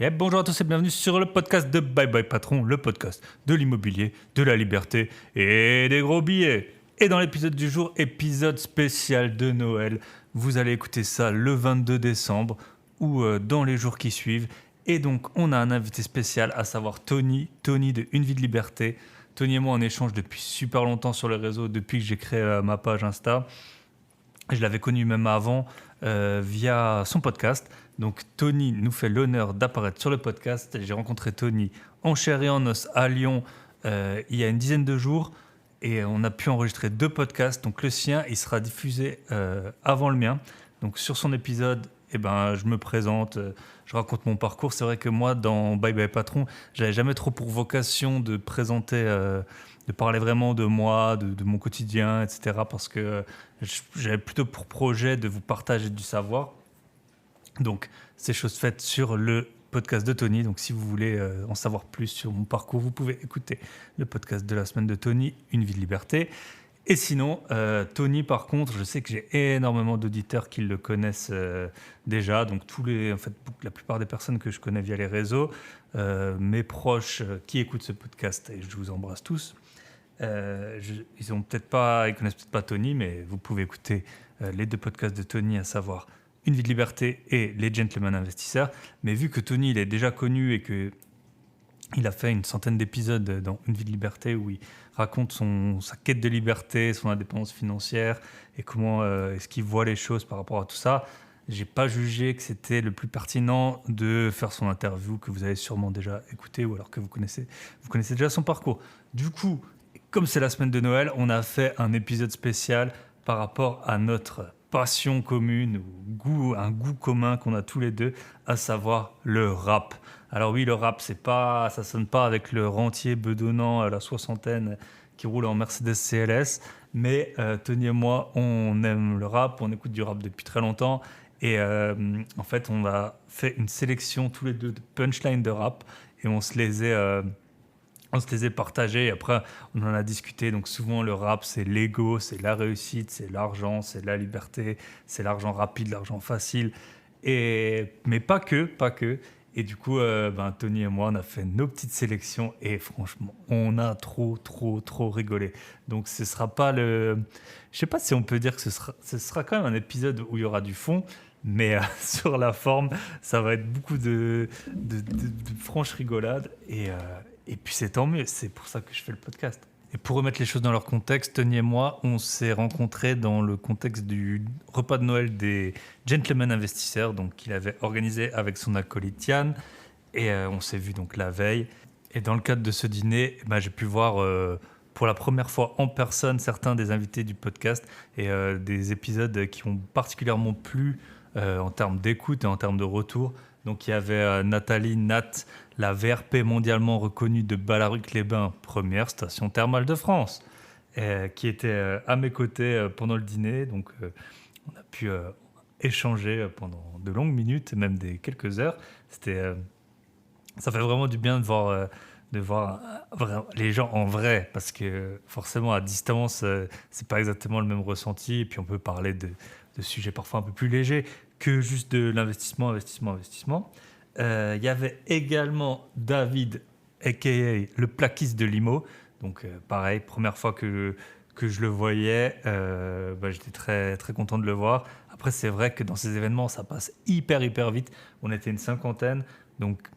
Et bonjour à tous et bienvenue sur le podcast de Bye Bye Patron, le podcast de l'immobilier, de la liberté et des gros billets. Et dans l'épisode du jour, épisode spécial de Noël, vous allez écouter ça le 22 décembre ou dans les jours qui suivent. Et donc on a un invité spécial, à savoir Tony de Une Vie de Liberté. Tony et moi on échange depuis super longtemps sur les réseaux, depuis que j'ai créé ma page Insta. Je l'avais connu même avant via son podcast. Donc Tony nous fait l'honneur d'apparaître sur le podcast. J'ai rencontré Tony en chair et en os à Lyon il y a une dizaine de jours et on a pu enregistrer 2 podcasts. Donc le sien, il sera diffusé avant le mien. Donc sur son épisode, je me présente, je raconte mon parcours. C'est vrai que moi, dans Bye Bye Patron, j'avais jamais trop pour vocation de présenter, de parler vraiment de moi, de mon quotidien, etc. Parce que j'avais plutôt pour projet de vous partager du savoir. Donc, c'est chose faite sur le podcast de Tony. Donc, si vous voulez en savoir plus sur mon parcours, vous pouvez écouter le podcast de la semaine de Tony, Une vie de liberté. Et sinon, Tony, par contre, je sais que j'ai énormément d'auditeurs qui le connaissent déjà. Donc, la plupart des personnes que je connais via les réseaux, mes proches qui écoutent ce podcast, et je vous embrasse tous. Ils connaissent peut-être pas Tony, mais vous pouvez écouter les 2 podcasts de Tony, à savoir Une vie de liberté et Les Gentlemen Investisseurs. Mais vu que Tony il est déjà connu et que il a fait une centaine d'épisodes dans Une vie de liberté où il raconte sa quête de liberté, son indépendance financière et comment est-ce qu'il voit les choses par rapport à tout ça, j'ai pas jugé que c'était le plus pertinent de faire son interview que vous avez sûrement déjà écouté ou alors que vous connaissez déjà son parcours. Du coup, comme c'est la semaine de Noël, on a fait un épisode spécial par rapport à notre passion commune ou un goût commun qu'on a tous les deux, à savoir le rap. Alors oui, le rap, ça sonne pas avec le rentier bedonnant à la soixantaine qui roule en Mercedes CLS, mais Tony et moi, on aime le rap, on écoute du rap depuis très longtemps, et en fait, on a fait une sélection tous les deux de punchlines de rap, et on se les est partagés, et après on en a discuté. Donc souvent le rap, c'est l'ego, c'est la réussite, c'est l'argent, c'est la liberté, c'est l'argent rapide, l'argent facile, mais pas que. Et du coup, Tony et moi, on a fait nos petites sélections et franchement, on a trop rigolé. Donc ce sera pas je sais pas si on peut dire que ce sera quand même un épisode où il y aura du fond, mais sur la forme, ça va être beaucoup de franche rigolade, et puis c'est tant mieux, c'est pour ça que je fais le podcast. Et pour remettre les choses dans leur contexte, Tony et moi, on s'est rencontrés dans le contexte du repas de Noël des Gentlemen Investisseurs, donc qu'il avait organisé avec son acolyte Yann, et on s'est vu donc la veille. Et dans le cadre de ce dîner, j'ai pu voir pour la première fois en personne certains des invités du podcast, et des épisodes qui ont particulièrement plu en termes d'écoute et en termes de retour. Donc il y avait Nathalie Nat, la VRP mondialement reconnue de Ballaruc-les-Bains, première station thermale de France, qui était à mes côtés pendant le dîner. Donc on a pu échanger pendant de longues minutes, même des quelques heures. Ça fait vraiment du bien de voir les gens en vrai, parce que forcément à distance, c'est pas exactement le même ressenti, et puis on peut parler de sujets parfois un peu plus légers que juste de l'investissement. Il y avait également David, a.k.a. le plaquiste de Limo. Donc pareil, première fois que je le voyais, j'étais très, très content de le voir. Après, c'est vrai que dans ces événements, ça passe hyper vite. On était une cinquantaine, donc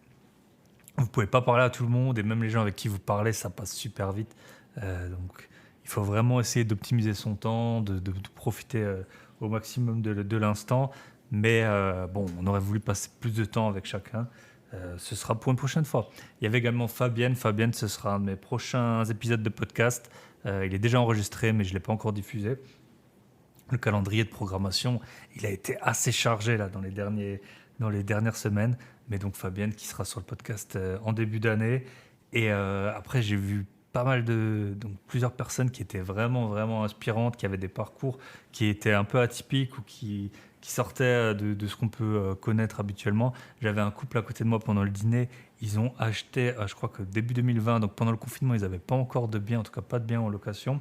vous ne pouvez pas parler à tout le monde, et même les gens avec qui vous parlez, ça passe super vite. Donc il faut vraiment essayer d'optimiser son temps, de profiter au maximum de l'instant. Mais on aurait voulu passer plus de temps avec chacun. Ce sera pour une prochaine fois. Il y avait également Fabienne. Fabienne, ce sera un de mes prochains épisodes de podcast. Il est déjà enregistré, mais je ne l'ai pas encore diffusé. Le calendrier de programmation, il a été assez chargé là, dans les dernières semaines. Mais donc Fabienne qui sera sur le podcast en début d'année. Et après, j'ai vu donc plusieurs personnes qui étaient vraiment inspirantes, qui avaient des parcours qui étaient un peu atypiques ou qui sortaient de ce qu'on peut connaître habituellement. J'avais un couple à côté de moi pendant le dîner. Ils ont acheté, je crois que début 2020, donc pendant le confinement, ils n'avaient pas encore de biens, en tout cas pas de biens en location.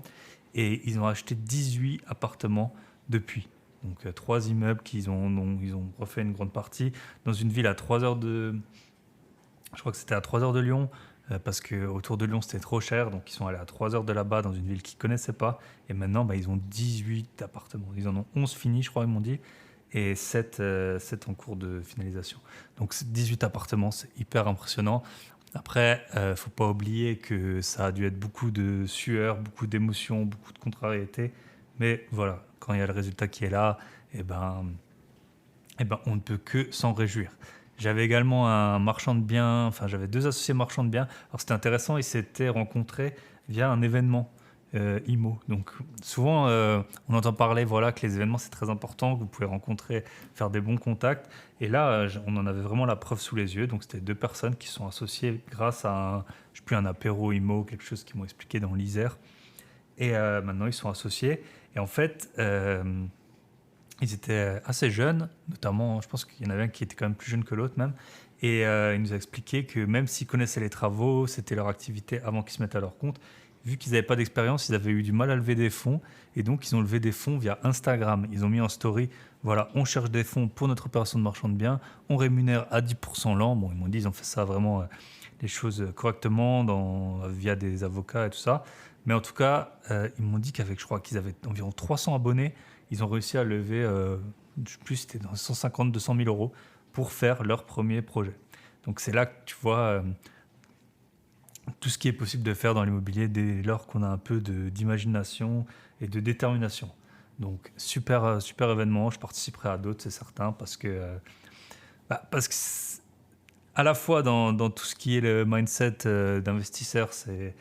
Et ils ont acheté 18 appartements depuis. Donc 3 immeubles ils ont refait une grande partie dans une ville à 3 heures Je crois que c'était à 3 heures de Lyon, parce qu'autour de Lyon, c'était trop cher. Donc, ils sont allés à 3 heures de là-bas, dans une ville qu'ils ne connaissaient pas. Et maintenant, ils ont 18 appartements. Ils en ont 11 finis, je crois, ils m'ont dit. Et 7 en cours de finalisation. Donc, 18 appartements, c'est hyper impressionnant. Après, faut pas oublier que ça a dû être beaucoup de sueur, beaucoup d'émotions, beaucoup de contrariétés. Mais voilà, quand il y a le résultat qui est là, on ne peut que s'en réjouir. J'avais également un marchand de biens, enfin j'avais 2 associés marchands de biens. Alors c'était intéressant, ils s'étaient rencontrés via un événement IMO. Donc souvent on entend parler que les événements c'est très important, que vous pouvez rencontrer, faire des bons contacts. Et là on en avait vraiment la preuve sous les yeux. Donc c'était 2 personnes qui sont associées grâce à un apéro IMO, quelque chose qu'ils m'ont expliqué dans l'Isère. Et maintenant ils sont associés. Et en fait... ils étaient assez jeunes, notamment, je pense qu'il y en avait un qui était quand même plus jeune que l'autre même. Et il nous a expliqué que même s'ils connaissaient les travaux, c'était leur activité avant qu'ils se mettent à leur compte. Vu qu'ils n'avaient pas d'expérience, ils avaient eu du mal à lever des fonds. Et donc, ils ont levé des fonds via Instagram. Ils ont mis en story, voilà, on cherche des fonds pour notre opération de marchand de biens. On rémunère à 10% l'an. Bon, ils m'ont dit, ils ont fait ça vraiment, les choses correctement, via des avocats et tout ça. Mais en tout cas, ils m'ont dit je crois qu'ils avaient environ 300 abonnés. Ils ont réussi à lever, je ne sais plus, c'était dans 150-200 000 euros pour faire leur premier projet. Donc c'est là que tu vois tout ce qui est possible de faire dans l'immobilier dès lors qu'on a un peu d'imagination et de détermination. Donc super événement, je participerai à d'autres, c'est certain, parce que à la fois dans tout ce qui est le mindset d'investisseur, c'est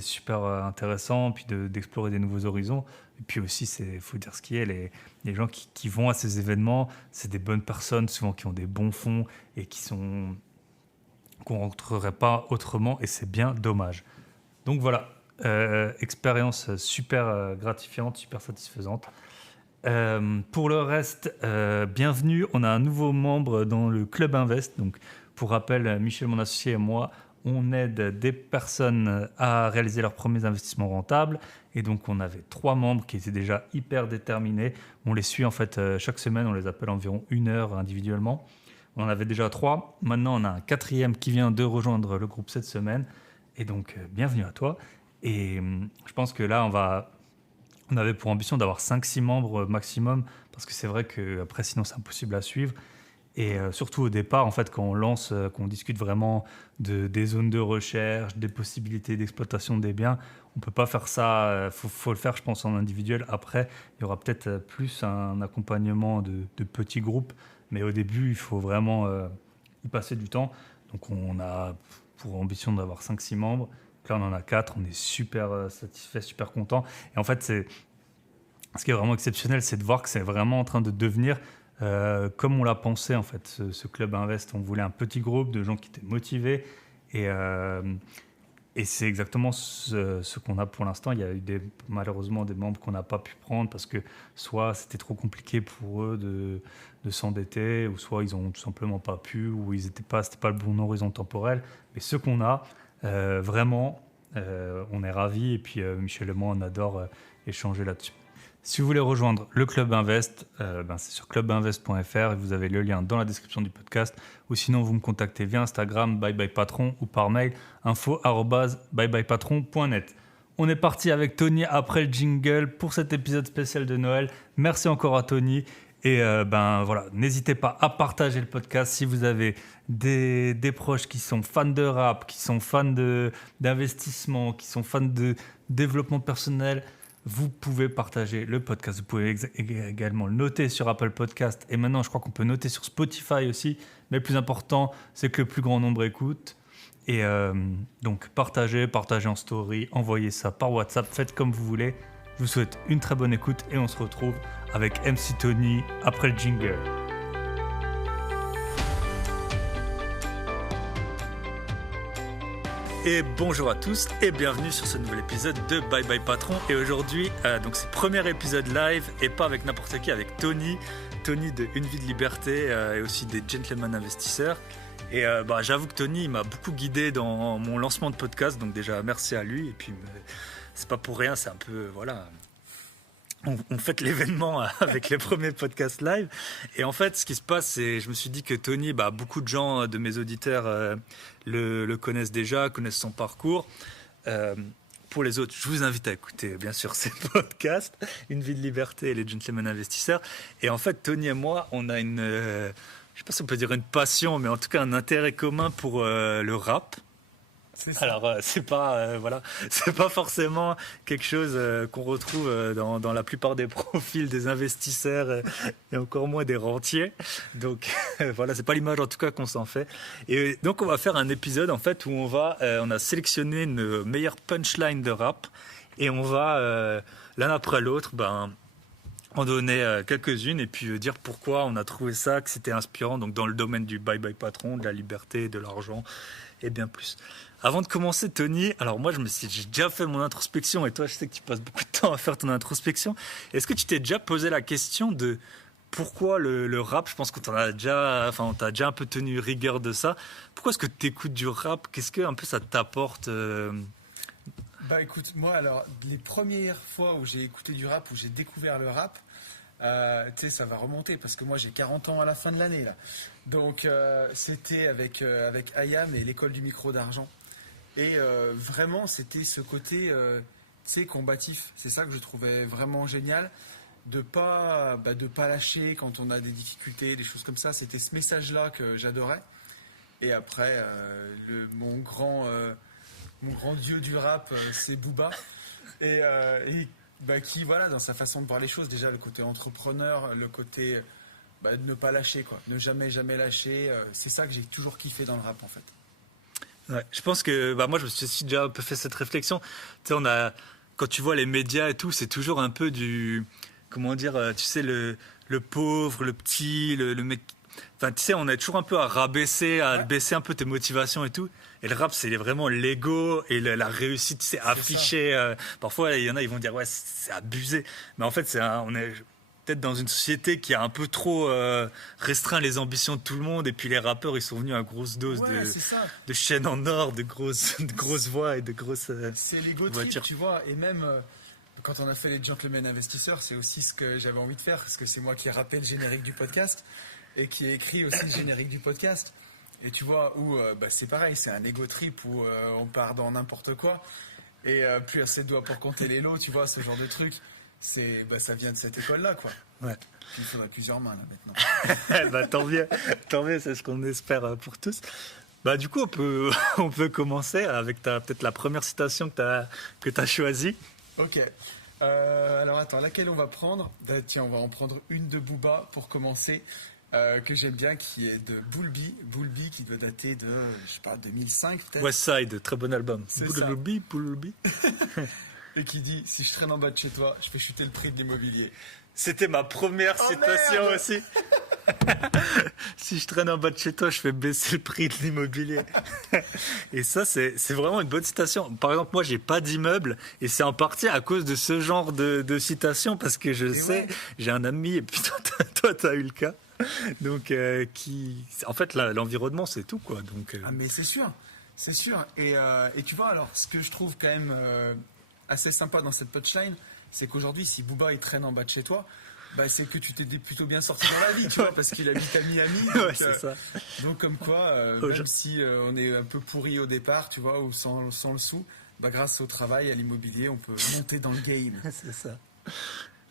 super intéressant, puis d'explorer des nouveaux horizons. Et puis aussi, il faut dire ce qui est, les gens qui vont à ces événements, c'est des bonnes personnes, souvent qui ont des bons fonds et qu'on ne rentrerait pas autrement, et c'est bien dommage. Donc voilà, expérience super gratifiante, super satisfaisante. Pour le reste, bienvenue, on a un nouveau membre dans le Club Invest. Donc, pour rappel, Michel, mon associé, et moi, on aide des personnes à réaliser leurs premiers investissements rentables. Et donc, on avait 3 membres qui étaient déjà hyper déterminés. On les suit en fait chaque semaine, on les appelle environ 1 heure individuellement. On en avait déjà 3. Maintenant, on a un 4e qui vient de rejoindre le groupe cette semaine. Et donc, bienvenue à toi. Et je pense que là, on avait pour ambition d'avoir 5-6 membres maximum, parce que c'est vrai qu'après, sinon, c'est impossible à suivre. Et surtout au départ, en fait, quand on lance, qu'on discute vraiment des zones de recherche, des possibilités d'exploitation des biens, on ne peut pas faire ça. Faut le faire, je pense, en individuel. Après, il y aura peut-être plus un accompagnement de petits groupes. Mais au début, il faut vraiment y passer du temps. Donc, on a pour ambition d'avoir 5-6 membres. Là, on en a 4. On est super satisfait, super content. Et en fait, ce qui est vraiment exceptionnel, c'est de voir que c'est vraiment en train de devenir comme on l'a pensé, en fait, ce Club Invest. On voulait un petit groupe de gens qui étaient motivés. Et c'est exactement ce qu'on a pour l'instant. Il y a eu malheureusement des membres qu'on n'a pas pu prendre parce que soit c'était trop compliqué pour eux de s'endetter, ou soit ils n'ont tout simplement pas pu, ou c'était pas le bon horizon temporel. Mais ceux qu'on a, vraiment, on est ravis. Et puis Michel et moi, on adore échanger là-dessus. Si vous voulez rejoindre le Club Invest, c'est sur clubinvest.fr et vous avez le lien dans la description du podcast. Ou sinon, vous me contactez via Instagram, byebyepatron, ou par mail, info@byebyepatron.net. On est parti avec Tony après le jingle pour cet épisode spécial de Noël. Merci encore à Tony. Et voilà, n'hésitez pas à partager le podcast si vous avez des proches qui sont fans de rap, qui sont fans d'investissement, qui sont fans de développement personnel. Vous pouvez partager le podcast. Vous pouvez également le noter sur Apple Podcast. Et maintenant, je crois qu'on peut noter sur Spotify aussi. Mais le plus important, c'est que le plus grand nombre écoute. Et donc, partagez en story, envoyez ça par WhatsApp. Faites comme vous voulez. Je vous souhaite une très bonne écoute et on se retrouve avec MC Tony après le jingle. Et bonjour à tous et bienvenue sur ce nouvel épisode de Bye Bye Patron. Et aujourd'hui, donc c'est le premier épisode live et pas avec n'importe qui, avec Tony de Une Vie de Liberté et aussi des Gentlemen Investisseurs. Et j'avoue que Tony m'a beaucoup guidé dans mon lancement de podcast, donc déjà merci à lui. Et puis c'est pas pour rien, c'est un peu on fête l'événement avec les premiers podcasts live. Et en fait, ce qui se passe, c'est, je me suis dit que Tony, beaucoup de gens de mes auditeurs le connaissent déjà, connaissent son parcours. Pour les autres, je vous invite à écouter, bien sûr, ces podcasts, Une vie de liberté et les gentlemen investisseurs. Et en fait, Tony et moi, on a je ne sais pas si on peut dire une passion, mais en tout cas un intérêt commun pour le rap. Alors c'est pas c'est pas forcément quelque chose qu'on retrouve dans la plupart des profils des investisseurs et encore moins des rentiers. Donc voilà, c'est pas l'image en tout cas qu'on s'en fait. Et donc on va faire un épisode en fait où on a sélectionné nos meilleures punchlines de rap et on va l'un après l'autre en donner quelques-unes et puis dire pourquoi on a trouvé ça, que c'était inspirant donc dans le domaine du bye bye patron, de la liberté, de l'argent et bien plus. Avant de commencer, Tony, alors moi j'ai déjà fait mon introspection et toi je sais que tu passes beaucoup de temps à faire ton introspection. Est-ce que tu t'es déjà posé la question de pourquoi le rap? Je pense que on t'a déjà un peu tenu rigueur de ça. Pourquoi est-ce que tu écoutes du rap? Qu'est-ce que un peu ça t'apporte Écoute, moi alors les premières fois où j'ai écouté du rap, où j'ai découvert le rap, tu sais, ça va remonter parce que moi j'ai 40 ans à la fin de l'année là. Donc c'était avec IAM et l'école du micro d'argent. Et vraiment c'était ce côté tu sais, combatif. C'est ça que je trouvais vraiment génial, de pas lâcher quand on a des difficultés, des choses comme ça. C'était ce message-là que j'adorais. Et après mon grand dieu du rap, c'est Booba. Et qui, voilà, dans sa façon de voir les choses, déjà le côté entrepreneur, le côté de ne pas lâcher, quoi. Ne jamais lâcher. C'est ça que j'ai toujours kiffé dans le rap, en fait. Ouais, je pense que moi je me suis aussi déjà un peu fait cette réflexion. Tu sais, quand tu vois les médias et tout, c'est toujours un peu comment dire, tu sais, le pauvre, le petit, le mec. Enfin, tu sais, on est toujours un peu à rabaisser, à baisser un peu tes motivations et tout. Et le rap, c'est vraiment l'ego et la réussite, c'est affiché. Parfois, il y en a, ils vont dire, ouais, c'est abusé. Mais en fait, on est peut-être dans une société qui a un peu trop restreint les ambitions de tout le monde. Et puis les rappeurs, ils sont venus à grosse dose de chaînes en or, de grosses voix et de grosses c'est l'ego trip, tu vois. Et même quand on a fait les Gentlemen Investisseurs, c'est aussi ce que j'avais envie de faire, parce que c'est moi qui ai rappelé le générique du podcast et qui ai écrit aussi le générique du podcast. Et tu vois, où c'est pareil, c'est un ego trip où on part dans n'importe quoi. Et plus assez de doigts pour compter les lots, tu vois, ce genre de truc. Ça vient de cette école-là, quoi. Ouais. Il faudrait plusieurs mains, là, maintenant. Tant mieux, c'est ce qu'on espère pour tous. Du coup, on peut commencer avec peut-être la première citation que t'as choisie. Ok. Alors attends, laquelle on va prendre? Tiens, on va en prendre une de Booba pour commencer. Que j'aime bien, qui est de Bulbi qui doit dater de, je sais pas, 2005 peut-être. Westside, très bon album. Bulbi. Et qui dit, si je traîne en bas de chez toi, je fais chuter le prix de l'immobilier. C'était ma première citation aussi. Si je traîne en bas de chez toi, je fais baisser le prix de l'immobilier. Et ça, c'est vraiment une bonne citation. Par exemple, moi, j'ai pas d'immeuble et c'est en partie à cause de ce genre de citation parce que j'ai un ami et puis toi, t'as eu le cas. Donc, en fait, l'environnement, c'est tout, quoi. Donc, mais c'est sûr. Et tu vois, alors, ce que je trouve quand même assez sympa dans cette punchline, c'est qu'aujourd'hui, si Booba il traîne en bas de chez toi, c'est que tu t'es plutôt bien sorti dans la vie, tu vois, parce qu'il habite à Miami. Donc, c'est ça. Donc, comme quoi, même si on est un peu pourri au départ, tu vois, ou sans le sou, grâce au travail, à l'immobilier, on peut monter dans le game. C'est ça.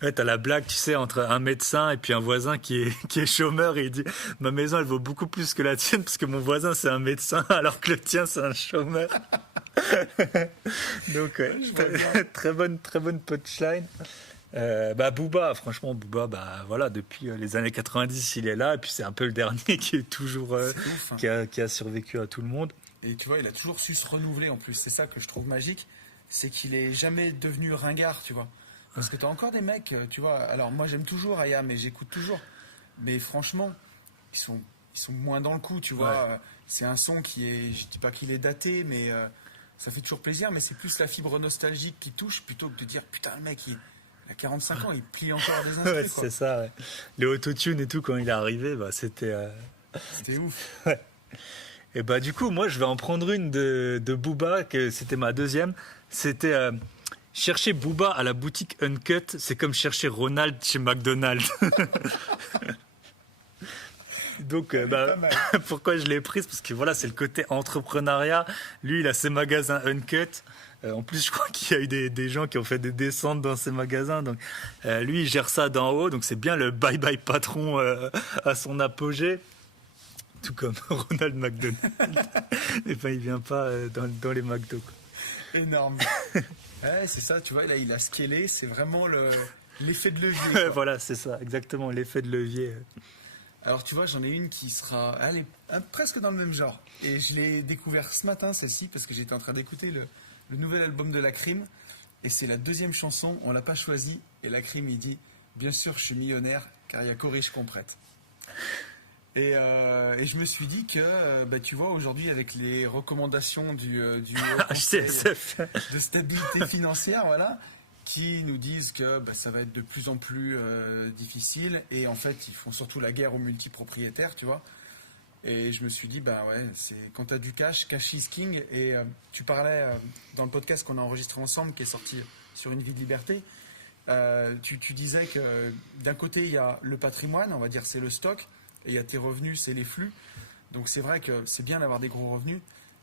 Ouais, t'as la blague, tu sais, entre un médecin et puis un voisin qui est chômeur et il dit « Ma maison, elle vaut beaucoup plus que la tienne parce que mon voisin, c'est un médecin alors que le tien, c'est un chômeur. » Donc, très bonne punchline. Booba, franchement, voilà, depuis les années 90, il est là et puis c'est un peu le dernier qui est toujours, ouf, hein. qui a survécu à tout le monde. Et tu vois, il a toujours su se renouveler en plus. C'est ça que je trouve magique, c'est qu'il est jamais devenu ringard, tu vois. Parce que t'as encore des mecs, tu vois. Alors moi j'aime toujours Aya, mais j'écoute toujours. Mais franchement, ils sont moins dans le coup, tu vois. Ouais. C'est un son qui est, je dis pas qu'il est daté, mais ça fait toujours plaisir. Mais c'est plus la fibre nostalgique qui touche plutôt que de dire putain le mec il a 45 ans, il plie encore des instruments. Ouais, c'est ça. Ouais. Les autotunes et tout quand il est arrivé, c'était ouf. Ouais. Et du coup moi je vais en prendre une de Booba, que c'était ma deuxième. C'était chercher Booba à la boutique Uncut, c'est comme chercher Ronald chez McDonald's. Donc, pourquoi je l'ai prise? Parce que voilà, c'est le côté entrepreneuriat. Lui, il a ses magasins Uncut. En plus, je crois qu'il y a eu des gens qui ont fait des descentes dans ces magasins. Donc, lui, il gère ça d'en haut. Donc, c'est bien le bye-bye patron à son apogée. Tout comme Ronald McDonald. Et ben, il vient pas dans les McDo, quoi. Énorme. Ouais, c'est ça, tu vois, là, il a scalé. C'est vraiment l'effet de levier, quoi. Voilà, c'est ça, exactement, l'effet de levier. Alors, tu vois, j'en ai une qui sera presque dans le même genre. Et je l'ai découvert ce matin, celle-ci, parce que j'étais en train d'écouter le nouvel album de Lacrim. Et c'est la deuxième chanson, on l'a pas choisie. Et Lacrim, il dit « Bien sûr, je suis millionnaire, car il y a qu'aux riches qu'on prête. » Et je me suis dit que, tu vois, aujourd'hui, avec les recommandations du Haut Conseil de stabilité financière, voilà, qui nous disent que ça va être de plus en plus difficile. Et en fait, ils font surtout la guerre aux multipropriétaires, tu vois. Et je me suis dit, c'est quand tu as du cash, cash is king. Et tu parlais dans le podcast qu'on a enregistré ensemble, qui est sorti sur Une vie de liberté, tu disais que d'un côté, il y a le patrimoine, on va dire c'est le stock, et il y a tes revenus, c'est les flux. Donc c'est vrai que c'est bien d'avoir des gros revenus.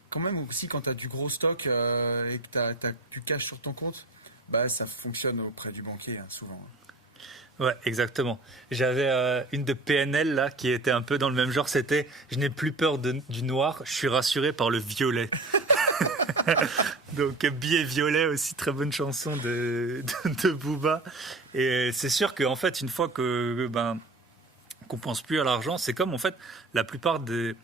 Quand même aussi, quand tu as du gros stock et que tu as du cash sur ton compte, ça fonctionne auprès du banquier, souvent. Ouais, exactement. J'avais une de PNL là qui était un peu dans le même genre. C'était « Je n'ai plus peur du noir, je suis rassuré par le violet ». Donc billet violet aussi, très bonne chanson de Booba. Et c'est sûr qu'en fait, une fois qu'on pense plus à l'argent, c'est comme en fait la plupart des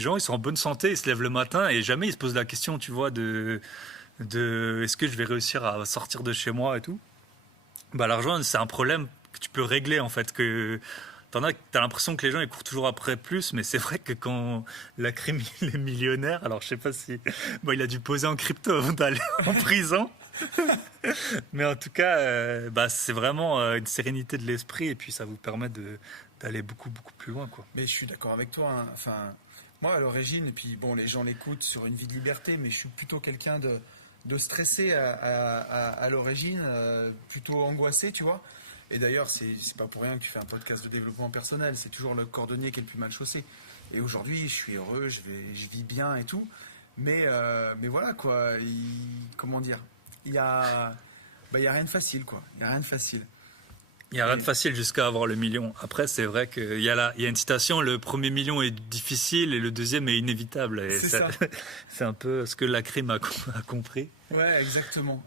gens, ils sont en bonne santé, ils se lèvent le matin et jamais ils se posent la question, tu vois, de est-ce que je vais réussir à sortir de chez moi et tout. L'argent, c'est un problème que tu peux régler en fait. T'as l'impression que les gens ils courent toujours après plus, mais c'est vrai que quand Lacrim il est millionnaire, alors je sais pas si il a dû poser en crypto avant d'aller en prison. Mais en tout cas, c'est vraiment une sérénité de l'esprit et puis ça vous permet d'aller beaucoup beaucoup plus loin, quoi. Mais je suis d'accord avec toi, hein. Enfin, moi à l'origine, et puis les gens l'écoutent sur Une vie de liberté, mais je suis plutôt quelqu'un de stressé à l'origine, plutôt angoissé, tu vois. Et d'ailleurs, c'est pas pour rien que tu fais un podcast de développement personnel, c'est toujours le cordonnier qui est le plus mal chaussé. Et aujourd'hui, je suis heureux, je vis bien et tout, mais voilà quoi, comment dire, il y a rien de facile, quoi. Il y a rien de facile. Il n'y a rien de facile jusqu'à avoir le million. Après, c'est vrai qu'il y a une citation, le premier million est difficile et le deuxième est inévitable. Et c'est ça. C'est un peu ce que Lacrim a compris. Ouais, exactement.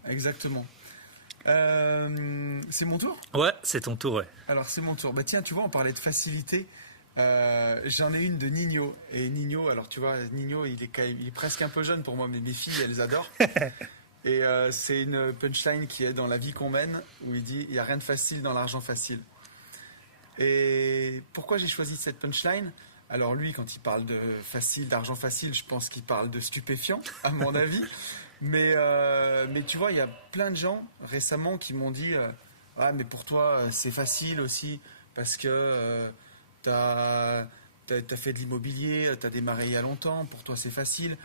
C'est mon tour ? Ouais, c'est ton tour, ouais. Alors, c'est mon tour. Tiens, tu vois, on parlait de facilité. J'en ai une de Nino. Et Nino, alors tu vois, Nino, il est presque un peu jeune pour moi, mais mes filles, elles adorent. Et c'est une punchline qui est dans La vie qu'on mène, où il dit « Il n'y a rien de facile dans l'argent facile ». Et pourquoi j'ai choisi cette punchline ? Alors lui, quand il parle de facile, d'argent facile, je pense qu'il parle de stupéfiant, à mon avis. Mais tu vois, il y a plein de gens récemment qui m'ont dit « Ah, mais pour toi, c'est facile aussi, parce que t'as fait de l'immobilier, t'as démarré il y a longtemps, pour toi c'est facile.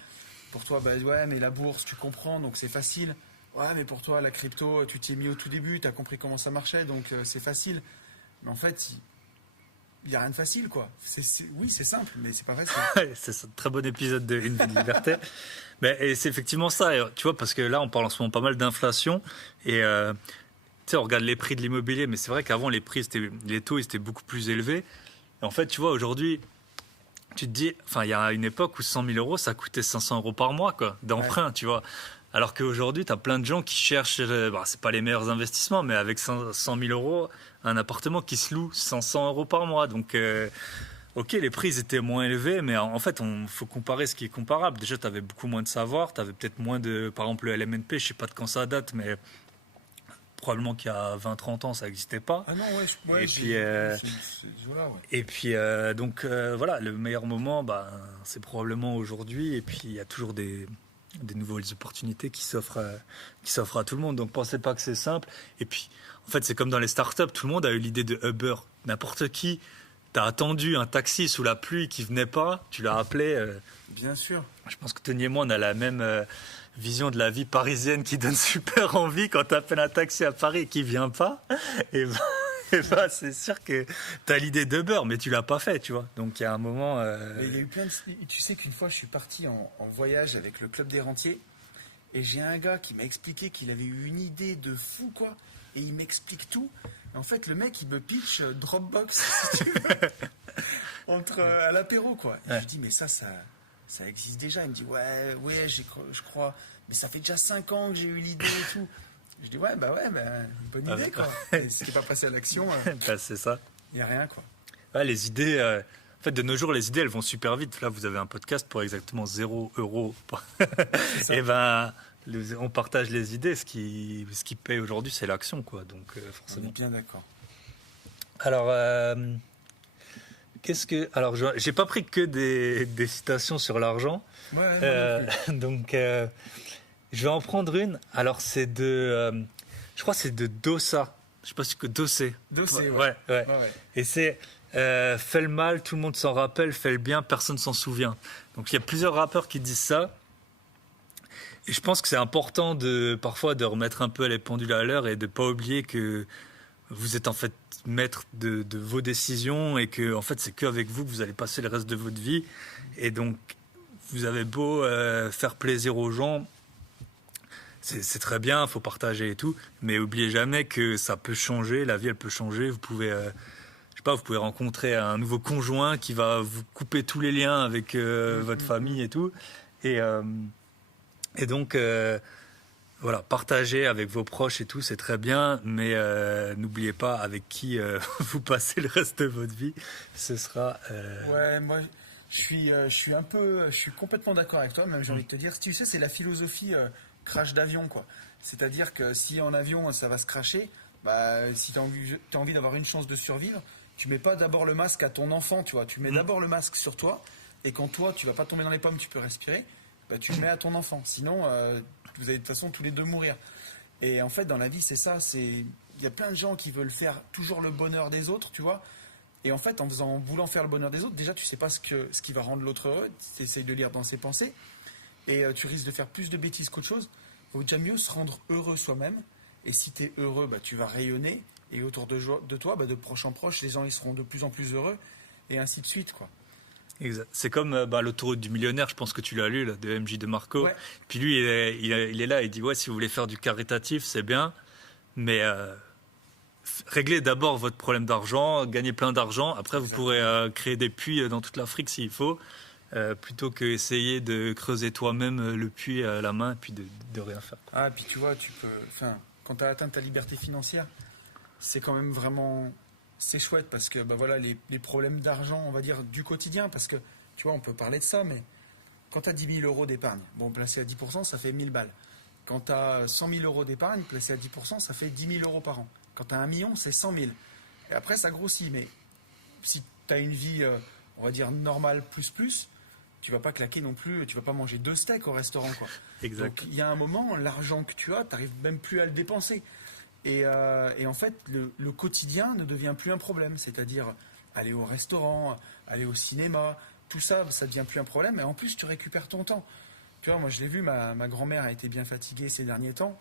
Pour toi, ouais, mais la bourse, tu comprends, donc c'est facile. Ouais, mais pour toi, la crypto, tu t'y es mis au tout début, t'as compris comment ça marchait, donc c'est facile. » Mais en fait, il n'y a rien de facile, quoi. Oui, c'est simple, mais c'est pas facile. C'est un très bon épisode de Une vie de liberté. Et c'est effectivement ça, tu vois, parce que là, on parle en ce moment pas mal d'inflation. Et tu sais, on regarde les prix de l'immobilier, mais c'est vrai qu'avant, les taux, ils étaient beaucoup plus élevés. Et en fait, tu vois, aujourd'hui, tu te dis, enfin, il y a une époque où 100 000 euros, ça coûtait 500 euros par mois, quoi, d'emprunt, ouais. Tu vois. Alors qu'aujourd'hui, tu as plein de gens qui cherchent, c'est pas les meilleurs investissements, mais avec 100 000 euros, un appartement qui se loue 500 euros par mois. Donc, ok, les prix ils étaient moins élevés, mais en fait, il faut comparer ce qui est comparable. Déjà, tu avais beaucoup moins de savoir, tu avais peut-être moins de. Par exemple, le LMNP, je sais pas de quand ça date, mais probablement qu'il y a 20-30 ans, ça n'existait pas. Ah non, ouais, et puis, donc, voilà, le meilleur moment, c'est probablement aujourd'hui, et puis il y a toujours des nouvelles opportunités qui s'offrent à tout le monde. Donc pensez pas que c'est simple. Et puis en fait c'est comme dans les startups, tout le monde a eu l'idée de Uber. N'importe qui, t'as attendu un taxi sous la pluie qui venait pas, tu l'as appelé. Bien sûr. Je pense que Tony et moi, on a la même vision de la vie parisienne qui donne super envie quand t'appelles un taxi à Paris et qu'il vient pas. Et c'est sûr que t'as l'idée de beurre, mais tu l'as pas fait, tu vois. Donc il y a un moment. Mais il y a eu plein de... Tu sais qu'une fois, je suis parti en voyage avec le club des rentiers et j'ai un gars qui m'a expliqué qu'il avait eu une idée de fou, quoi. Et il m'explique tout. En fait, le mec, il me pitch Dropbox, si tu veux, à l'apéro, quoi. Et je dis, mais ça existe déjà. Il me dit, ouais, je crois. Mais ça fait déjà 5 ans que j'ai eu l'idée et tout. Je dis, bonne idée, quoi. Et ce qui n'est pas passé à l'action, c'est ça. Il n'y a rien, quoi. Ouais, les idées. En fait, de nos jours, les idées, elles vont super vite. Là, vous avez un podcast pour exactement 0 €. Et on partage les idées. Ce qui paye aujourd'hui, c'est l'action, quoi. Donc, forcément. On est bien d'accord. Alors, Alors, j'ai pas pris que des citations sur l'argent. Donc, je vais en prendre une. Alors, c'est je crois que c'est de Dossa. Je sais pas si que Dossé. Dossé, ouais. Et c'est fais le mal, tout le monde s'en rappelle, fais le bien, personne s'en souvient. Donc, il y a plusieurs rappeurs qui disent ça. Et je pense que c'est important parfois de remettre un peu les pendules à l'heure et de pas oublier que vous êtes en fait maître de vos décisions et que en fait c'est qu'avec vous que vous allez passer le reste de votre vie. Et donc vous avez beau faire plaisir aux gens, c'est très bien, il faut partager et tout, mais oubliez jamais que ça peut changer, la vie elle peut changer. Vous pouvez vous pouvez rencontrer un nouveau conjoint qui va vous couper tous les liens avec votre famille et tout. Et donc, voilà, partager avec vos proches et tout, c'est très bien, mais n'oubliez pas avec qui vous passez le reste de votre vie. Ce sera. Ouais, moi, je suis complètement d'accord avec toi. Même j'ai envie de te dire, tu sais, c'est la philosophie crash d'avion, quoi. C'est-à-dire que si en avion ça va se crasher, si tu as envie d'avoir une chance de survivre, tu mets pas d'abord le masque à ton enfant, tu vois. Tu mets d'abord le masque sur toi, et quand toi, tu vas pas tomber dans les pommes, tu peux respirer. Tu le mets à ton enfant. Sinon, vous allez de toute façon tous les deux mourir. Et en fait, dans la vie, c'est ça. Il y a plein de gens qui veulent faire toujours le bonheur des autres, tu vois. Et en fait, en voulant faire le bonheur des autres, déjà, tu sais pas ce qui va rendre l'autre heureux. Tu essayes de lire dans ses pensées. Et tu risques de faire plus de bêtises qu'autre chose. Il vaut déjà mieux se rendre heureux soi-même. Et si tu es heureux, tu vas rayonner. Et autour de toi, de proche en proche, les gens ils seront de plus en plus heureux. Et ainsi de suite, quoi. Exact. C'est comme l'autoroute du millionnaire, je pense que tu l'as lu, là, de MJ DeMarco. Ouais. Puis lui, il est là, il dit si vous voulez faire du caritatif, c'est bien, mais réglez d'abord votre problème d'argent, gagnez plein d'argent, après vous pourrez créer des puits dans toute l'Afrique s'il faut, plutôt que essayer de creuser toi-même le puits à la main et puis de rien faire. Ah, puis tu vois, quand tu as atteint ta liberté financière, c'est quand même vraiment... C'est chouette parce que les problèmes d'argent, on va dire, du quotidien, parce que, tu vois, on peut parler de ça, mais quand tu as 10 000 € d'épargne, placé à 10%, ça fait 1000 balles. Quand tu as 100 000 € d'épargne, placé à 10%, ça fait 10 000 € par an. Quand tu as 1 million, c'est 100 000. Et après, ça grossit, mais si tu as une vie, on va dire, normale, tu vas pas claquer non plus, tu vas pas manger 2 steaks au restaurant, quoi. Exact. Donc, il y a un moment, l'argent que tu as, tu n'arrives même plus à le dépenser. Et en fait, le quotidien ne devient plus un problème. C'est-à-dire aller au restaurant, aller au cinéma, tout ça, ça ne devient plus un problème. Et en plus, tu récupères ton temps. Tu vois, moi, je l'ai vu, ma grand-mère a été bien fatiguée ces derniers temps.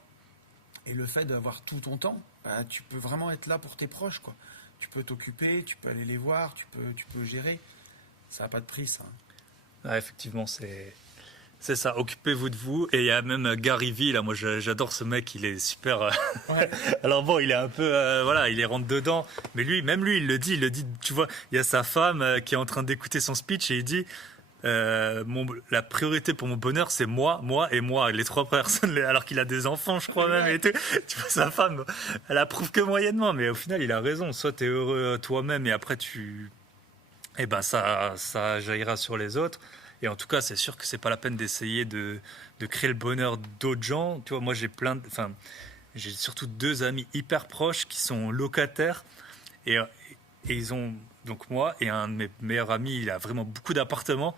Et le fait d'avoir tout ton temps, tu peux vraiment être là pour tes proches, quoi. Tu peux t'occuper, tu peux aller les voir, tu peux gérer. Ça n'a pas de prix, ça. Ah, effectivement, c'est ça, occupez-vous de vous. Et il y a même Gary Vee, là, moi j'adore ce mec, il est super... Ouais. Alors bon, il est un peu... il est rentre dedans. Mais même lui, il le dit, tu vois, il y a sa femme qui est en train d'écouter son speech et il dit, la priorité pour mon bonheur, c'est moi et moi. Les 3 personnes, alors qu'il a des enfants, je crois même, et tout. Tu vois, sa femme, elle approuve que moyennement, mais au final, il a raison. Soit tu es heureux toi-même et après ça jaillira sur les autres. Et en tout cas, c'est sûr que c'est pas la peine d'essayer de créer le bonheur d'autres gens. Tu vois, moi, j'ai surtout 2 amis hyper proches qui sont locataires. Et ils ont, donc moi et un de mes meilleurs amis, il a vraiment beaucoup d'appartements.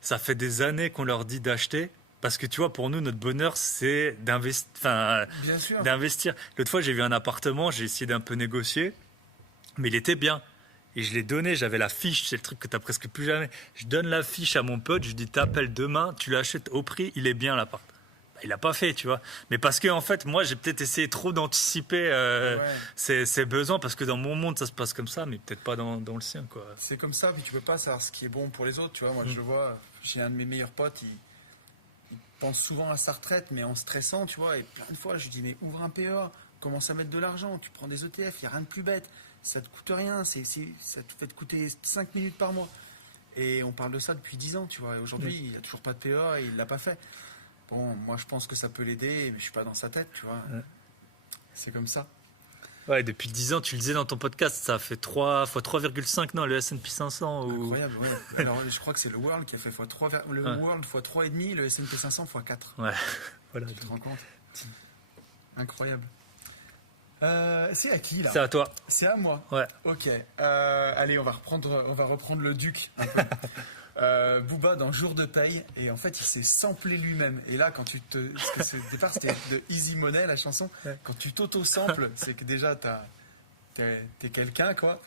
Ça fait des années qu'on leur dit d'acheter. Parce que tu vois, pour nous, notre bonheur, c'est d'investir. Bien sûr. L'autre fois, j'ai vu un appartement, j'ai essayé d'un peu négocier. Mais il était bien. Et je l'ai donné, j'avais la fiche, c'est le truc que tu n'as presque plus jamais. Je donne la fiche à mon pote, je lui dis t'appelles demain, tu l'achètes au prix, il est bien l'appart. Il l'a pas fait, tu vois. Mais parce que en fait, moi, j'ai peut-être essayé trop d'anticiper ses besoins, parce que dans mon monde, ça se passe comme ça, mais peut-être pas dans le sien, quoi. C'est comme ça, puis tu peux pas savoir ce qui est bon pour les autres, tu vois. Moi, je le vois, j'ai un de mes meilleurs potes, il pense souvent à sa retraite, mais en stressant, tu vois. Et plein de fois, je lui dis, mais ouvre un PEA, commence à mettre de l'argent, tu prends des ETF, il n'y a rien de plus bête. Ça te coûte rien, ça te fait te coûter 5 minutes par mois. Et on parle de ça depuis 10 ans, tu vois. Et aujourd'hui, il n'a toujours pas de PEA et il ne l'a pas fait. Bon, moi je pense que ça peut l'aider, mais je suis pas dans sa tête, tu vois. C'est comme ça. Ouais, depuis 10 ans, tu le disais dans ton podcast, ça fait 3 fois 3,5, non, le S&P 500. Incroyable, ouais. Alors je crois que c'est le World qui a fait x3, le World x3,5, le S&P 500 x4. Ouais, voilà. Tu te rends compte? Incroyable. C'est à qui là? C'est à toi. C'est à moi. Ouais. Ok. Allez, on va reprendre le Duc. Un peu. Booba dans Jour de paye, et en fait il s'est samplé lui-même, et là quand parce que au départ c'était de Easy Money la chanson, quand tu t'auto-samples c'est que déjà t'es quelqu'un, quoi,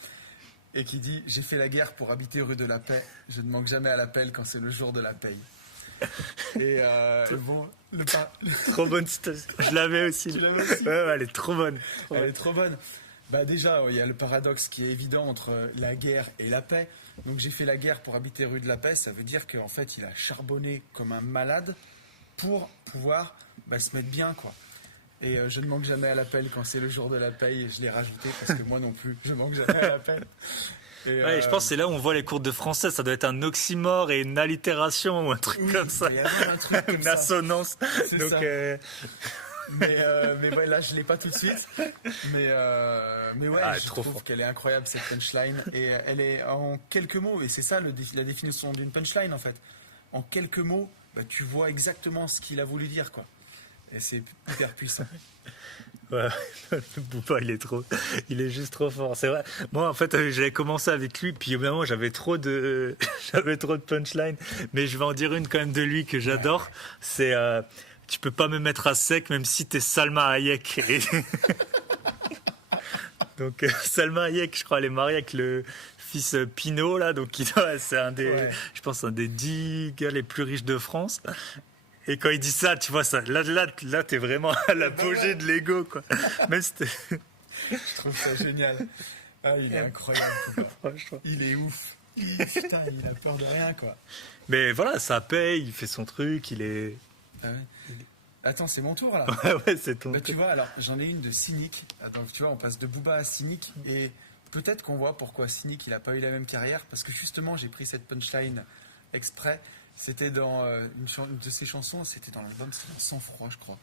et qui dit j'ai fait la guerre pour habiter rue de la Paix, je ne manque jamais à l'appel quand c'est le jour de la paye. Et bon, trop bonne citation. Je l'avais aussi. Tu l'avais aussi? Ouais, elle est trop bonne. Elle est trop bonne. Bah déjà, il y a le paradoxe qui est évident entre la guerre et la paix. Donc j'ai fait la guerre pour habiter rue de la Paix, ça veut dire qu'en fait il a charbonné comme un malade pour pouvoir se mettre bien, quoi. Et je ne manque jamais à l'appel quand c'est le jour de la paye, et je l'ai rajouté parce que moi non plus, je manque jamais à l'appel. Et, ouais, je pense que c'est là où on voit les cours de français, ça doit être un oxymore et une allitération ou un truc comme ça. Il y a un truc comme une ça. assonance. C'est donc ça. Mais ouais, là je l'ai pas tout de suite, mais ouais, je trouve fort. qu'elle est incroyable, cette punchline, et elle est en quelques mots, et c'est ça la définition d'une punchline en fait. En quelques mots, tu vois exactement ce qu'il a voulu dire, quoi, et c'est hyper puissant. Ouais, Booba, il est juste trop fort. C'est vrai. Moi, en fait, j'avais commencé avec lui, puis évidemment, j'avais trop de punchlines, mais je vais en dire une quand même de lui que j'adore. C'est tu peux pas me mettre à sec même si t'es Salma Hayek. Et donc Salma Hayek, je crois, elle est mariée avec le fils Pinault là, donc c'est je pense un des 10 gars les plus riches de France. Et quand il dit ça, tu vois ça, là t'es vraiment à l'apogée de l'ego, quoi. Même si je trouve ça génial. Ah, il est incroyable. Il est ouf. Putain, il a peur de rien, quoi. Mais voilà, ça paye, il fait son truc, il est. Ah ouais. Attends, c'est mon tour là. Ouais, c'est ton tour. Tu vois, alors j'en ai une de Cynic. Attends, tu vois, on passe de Booba à Cynic, et peut-être qu'on voit pourquoi Cynic il a pas eu la même carrière, parce que justement j'ai pris cette punchline exprès. C'était dans une de ses chansons, c'était dans l'album, c'était dans Sang Froid, je crois.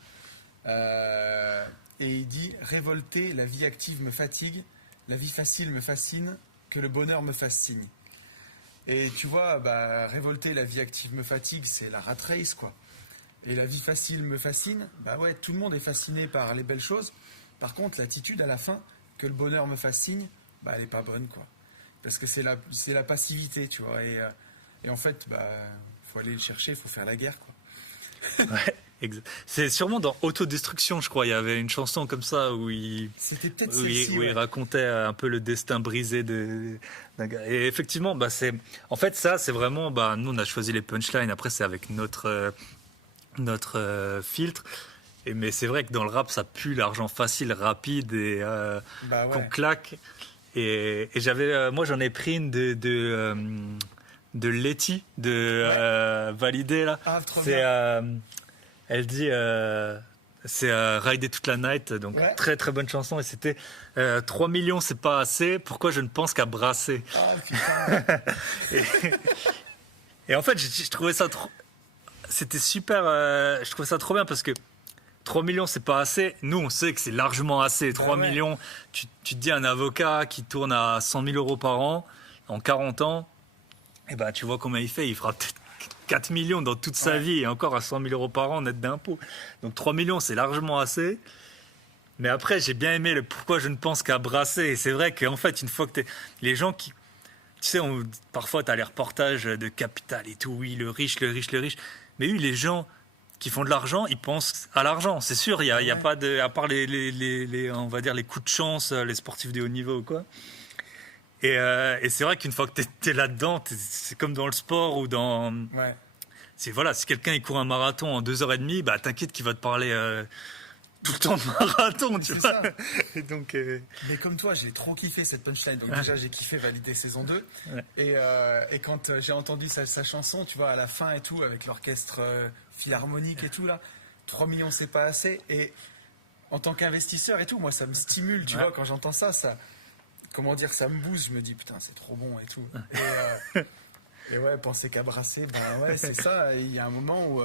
Et il dit: révolté, la vie active me fatigue, la vie facile me fascine, que le bonheur me fasse signe. Et tu vois, révolté, la vie active me fatigue, c'est la rat race, quoi. Et la vie facile me fascine, ouais, tout le monde est fasciné par les belles choses. Par contre, l'attitude à la fin, que le bonheur me fasse signe, elle est pas bonne, quoi. Parce que c'est la passivité, tu vois. Et en fait, faut aller le chercher, faut faire la guerre, quoi. Ouais, exact. C'est sûrement dans Autodestruction, je crois. Il y avait une chanson comme ça où c'était peut-être où il racontait un peu le destin brisé d'un gars. Et effectivement, en fait, ça, c'est vraiment, nous, on a choisi les punchlines. Après, c'est avec notre filtre. Mais c'est vrai que dans le rap, ça pue l'argent facile, rapide et qu'on claque. Et moi, j'en ai pris une de Letty, Validé, là. Ah, trop bien. Elle dit, c'est Rider toute la night, donc très très bonne chanson, et c'était 3 millions c'est pas assez, pourquoi je ne pense qu'à brasser. Oh putain. et en fait, je trouvais ça trop... C'était super, je trouvais ça trop bien, parce que 3 millions c'est pas assez, nous on sait que c'est largement assez. 3 millions, tu te dis un avocat qui tourne à 100 000 euros par an, en 40 ans, et tu vois combien il fait, il fera peut-être 4 millions dans toute sa vie, et encore à 100 000 euros par an net d'impôts. Donc 3 millions c'est largement assez. Mais après j'ai bien aimé le pourquoi je ne pense qu'à brasser. Et c'est vrai qu'en fait une fois que les gens qui... Tu sais, parfois tu as les reportages de Capital et tout, oui, le riche. Mais oui, les gens qui font de l'argent, ils pensent à l'argent. C'est sûr, il y a pas de... À part on va dire les coups de chance, les sportifs de haut niveau ou quoi. Et c'est vrai qu'une fois que t'es là-dedans, c'est comme dans le sport ou dans... Ouais. Voilà, si quelqu'un il court un marathon en 2h30, bah t'inquiète qu'il va te parler tout le temps de marathon, tu C'est vois. ça. Et donc, Mais comme toi, j'ai trop kiffé cette punchline. Donc déjà, j'ai kiffé valider saison 2. Ouais. Et quand j'ai entendu sa chanson, tu vois, à la fin et tout, avec l'orchestre philharmonique et tout, là, 3 millions, c'est pas assez. Et en tant qu'investisseur et tout, moi, ça me stimule, tu vois, quand j'entends ça, comment dire, ça me booste. Je me dis, putain, c'est trop bon et tout. Et ouais, penser qu'à brasser, ben ouais, c'est ça. Il y a un moment où,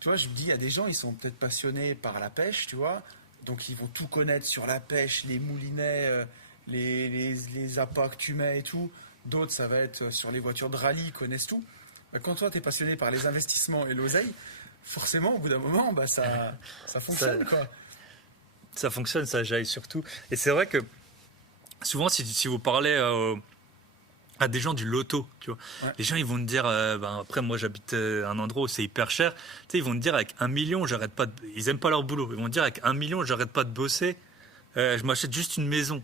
tu vois, je me dis, il y a des gens, ils sont peut-être passionnés par la pêche, tu vois. Donc, ils vont tout connaître sur la pêche, les moulinets, les appâts que tu mets et tout. D'autres, ça va être sur les voitures de rallye, ils connaissent tout. Ben, quand toi, tu es passionné par les investissements et l'oseille, forcément, au bout d'un moment, bah, ça fonctionne, quoi. Ça fonctionne, ça jaillit surtout. Et c'est vrai que souvent, si vous parlez à des gens du loto, tu vois, les gens ils vont te dire, après moi j'habite un endroit où c'est hyper cher, tu sais, ils vont te dire avec 1 million, j'arrête pas ils aiment pas leur boulot, ils vont te dire avec 1 million, j'arrête pas de bosser, je m'achète juste une maison.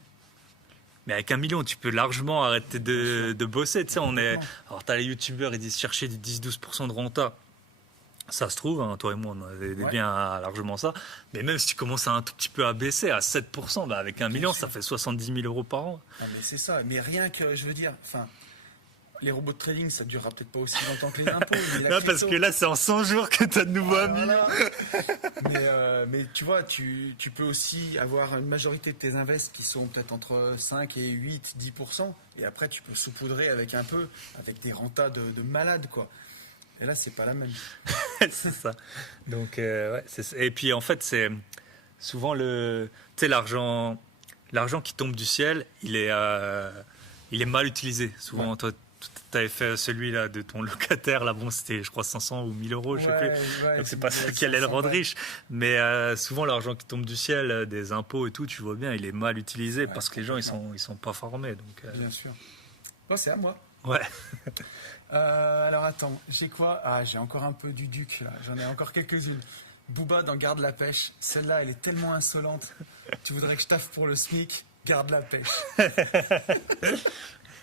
Mais avec 1 million, tu peux largement arrêter de bosser, tu sais, alors t'as les youtubeurs, ils disent chercher du 10-12% de renta. Ça se trouve, hein, toi et moi, on a bien largement ça. Mais même si tu commences un tout petit peu à baisser, à 7%, bah avec 1 million, ça fait 70 000 euros par an. Ah, mais c'est ça. Mais rien que, je veux dire, enfin, les robots de trading, ça durera peut-être pas aussi longtemps que les impôts. Mais Non, parce que là, c'est en 100 jours que tu as de nouveau 1 million. Mais tu vois, tu peux aussi avoir une majorité de tes invests qui sont peut-être entre 5 et 8-10%. Et après, tu peux saupoudrer avec un peu, avec des rentas de malade, quoi. Et là, c'est pas la même. C'est ça. Donc, ouais, et puis en fait, c'est souvent l'argent qui tombe du ciel, il est mal utilisé. Souvent, toi, tu avais fait celui-là de ton locataire, là, bon, c'était, je crois, 500 ou 1000 euros, je sais plus. Ouais, donc, c'est pas ça qui allait le rendre riche. Mais souvent, l'argent qui tombe du ciel, des impôts et tout, tu vois bien, il est mal utilisé parce que les gens, ils sont pas formés. Donc, Bien sûr. Bon, c'est à moi. Ouais. Alors attends, j'ai quoi? Ah, j'ai encore un peu du Duc là. J'en ai encore quelques-unes. Booba dans Garde la pêche. Celle-là, elle est tellement insolente. Tu voudrais que je taffe pour le SMIC? Garde la pêche.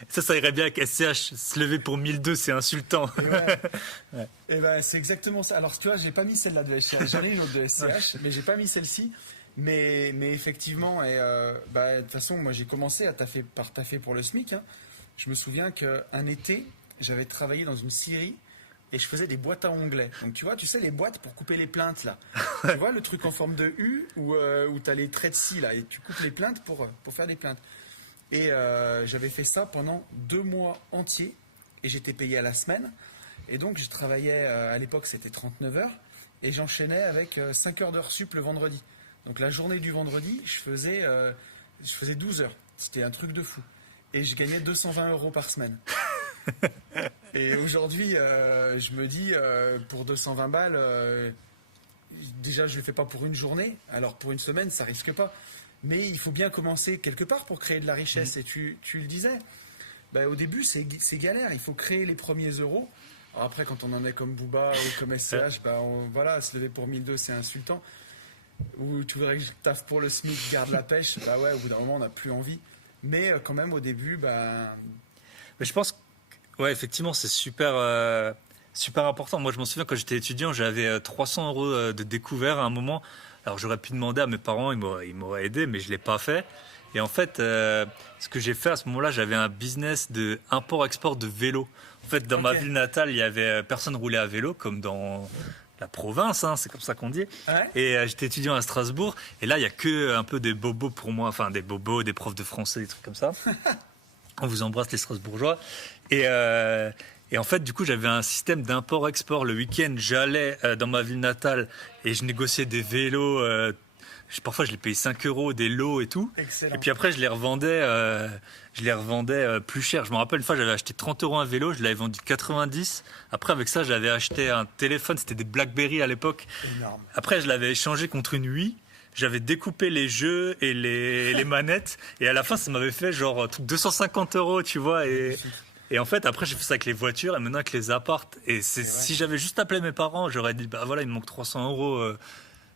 Ça irait bien avec SCH. Se lever pour 1002, c'est insultant. Et ben, c'est exactement ça. Alors tu vois, j'ai pas mis celle-là de SCH. J'en ai une autre de SCH, mais j'ai pas mis celle-ci. Mais effectivement, de toute façon, moi j'ai commencé à taffer pour le SMIC. Hein. Je me souviens qu'un été, j'avais travaillé dans une scierie et je faisais des boîtes à onglets. Donc tu vois, tu sais les boîtes pour couper les plaintes là. Tu vois le truc en forme de U où tu as les traits de scie là et tu coupes les plaintes pour faire des plaintes. Et j'avais fait ça pendant 2 mois entiers et j'étais payé à la semaine. Et donc je travaillais, à l'époque c'était 39 heures et j'enchaînais avec 5 heures d'heures sup le vendredi. Donc la journée du vendredi, je faisais 12 heures. C'était un truc de fou. Et je gagnais 220 euros par semaine. Et aujourd'hui, je me dis, pour 220 balles, déjà je ne le fais pas pour une journée, alors pour une semaine, ça risque pas. Mais il faut bien commencer quelque part pour créer de la richesse. Et tu le disais, au début, c'est galère, il faut créer les premiers euros. Alors après, quand on en est comme Booba ou comme SCH, voilà, se lever pour 1002, c'est insultant. Ou tu voudrais que je taffe pour le SMIC, garde la pêche, ouais, au bout d'un moment, on n'a plus envie. Mais quand même, au début, Mais je pense que, ouais, effectivement, c'est super important. Moi, je m'en souviens, quand j'étais étudiant, j'avais 300 euros de découvert à un moment. Alors, j'aurais pu demander à mes parents, ils m'auraient aidé, mais je ne l'ai pas fait. Et en fait, ce que j'ai fait à ce moment-là, j'avais un business de import-export de vélo. En fait, dans ma ville natale, il y avait personne roulait à vélo, comme dans la province, hein, c'est comme ça qu'on dit. Ouais. Et j'étais étudiant à Strasbourg. Et là, il y a que un peu des bobos pour moi, enfin des bobos, des profs de français, des trucs comme ça. On vous embrasse les Strasbourgeois. Et en fait, du coup, j'avais un système d'import-export. Le week-end, j'allais dans ma ville natale et je négociais des vélos. Parfois, je les payais 5 euros, des lots et tout. Excellent. Et puis après, je les revendais plus cher. Je me rappelle une fois, j'avais acheté 30 euros un vélo, je l'avais vendu 90. Après, avec ça, j'avais acheté un téléphone, c'était des BlackBerry à l'époque. Énorme. Après, je l'avais échangé contre une Wii. J'avais découpé les jeux et les manettes. Et à la fin, ça m'avait fait genre 250 euros, tu vois. Et en fait, après, j'ai fait ça avec les voitures et maintenant avec les appartes. Et si j'avais juste appelé mes parents, j'aurais dit, bah voilà, il me manque 300 euros,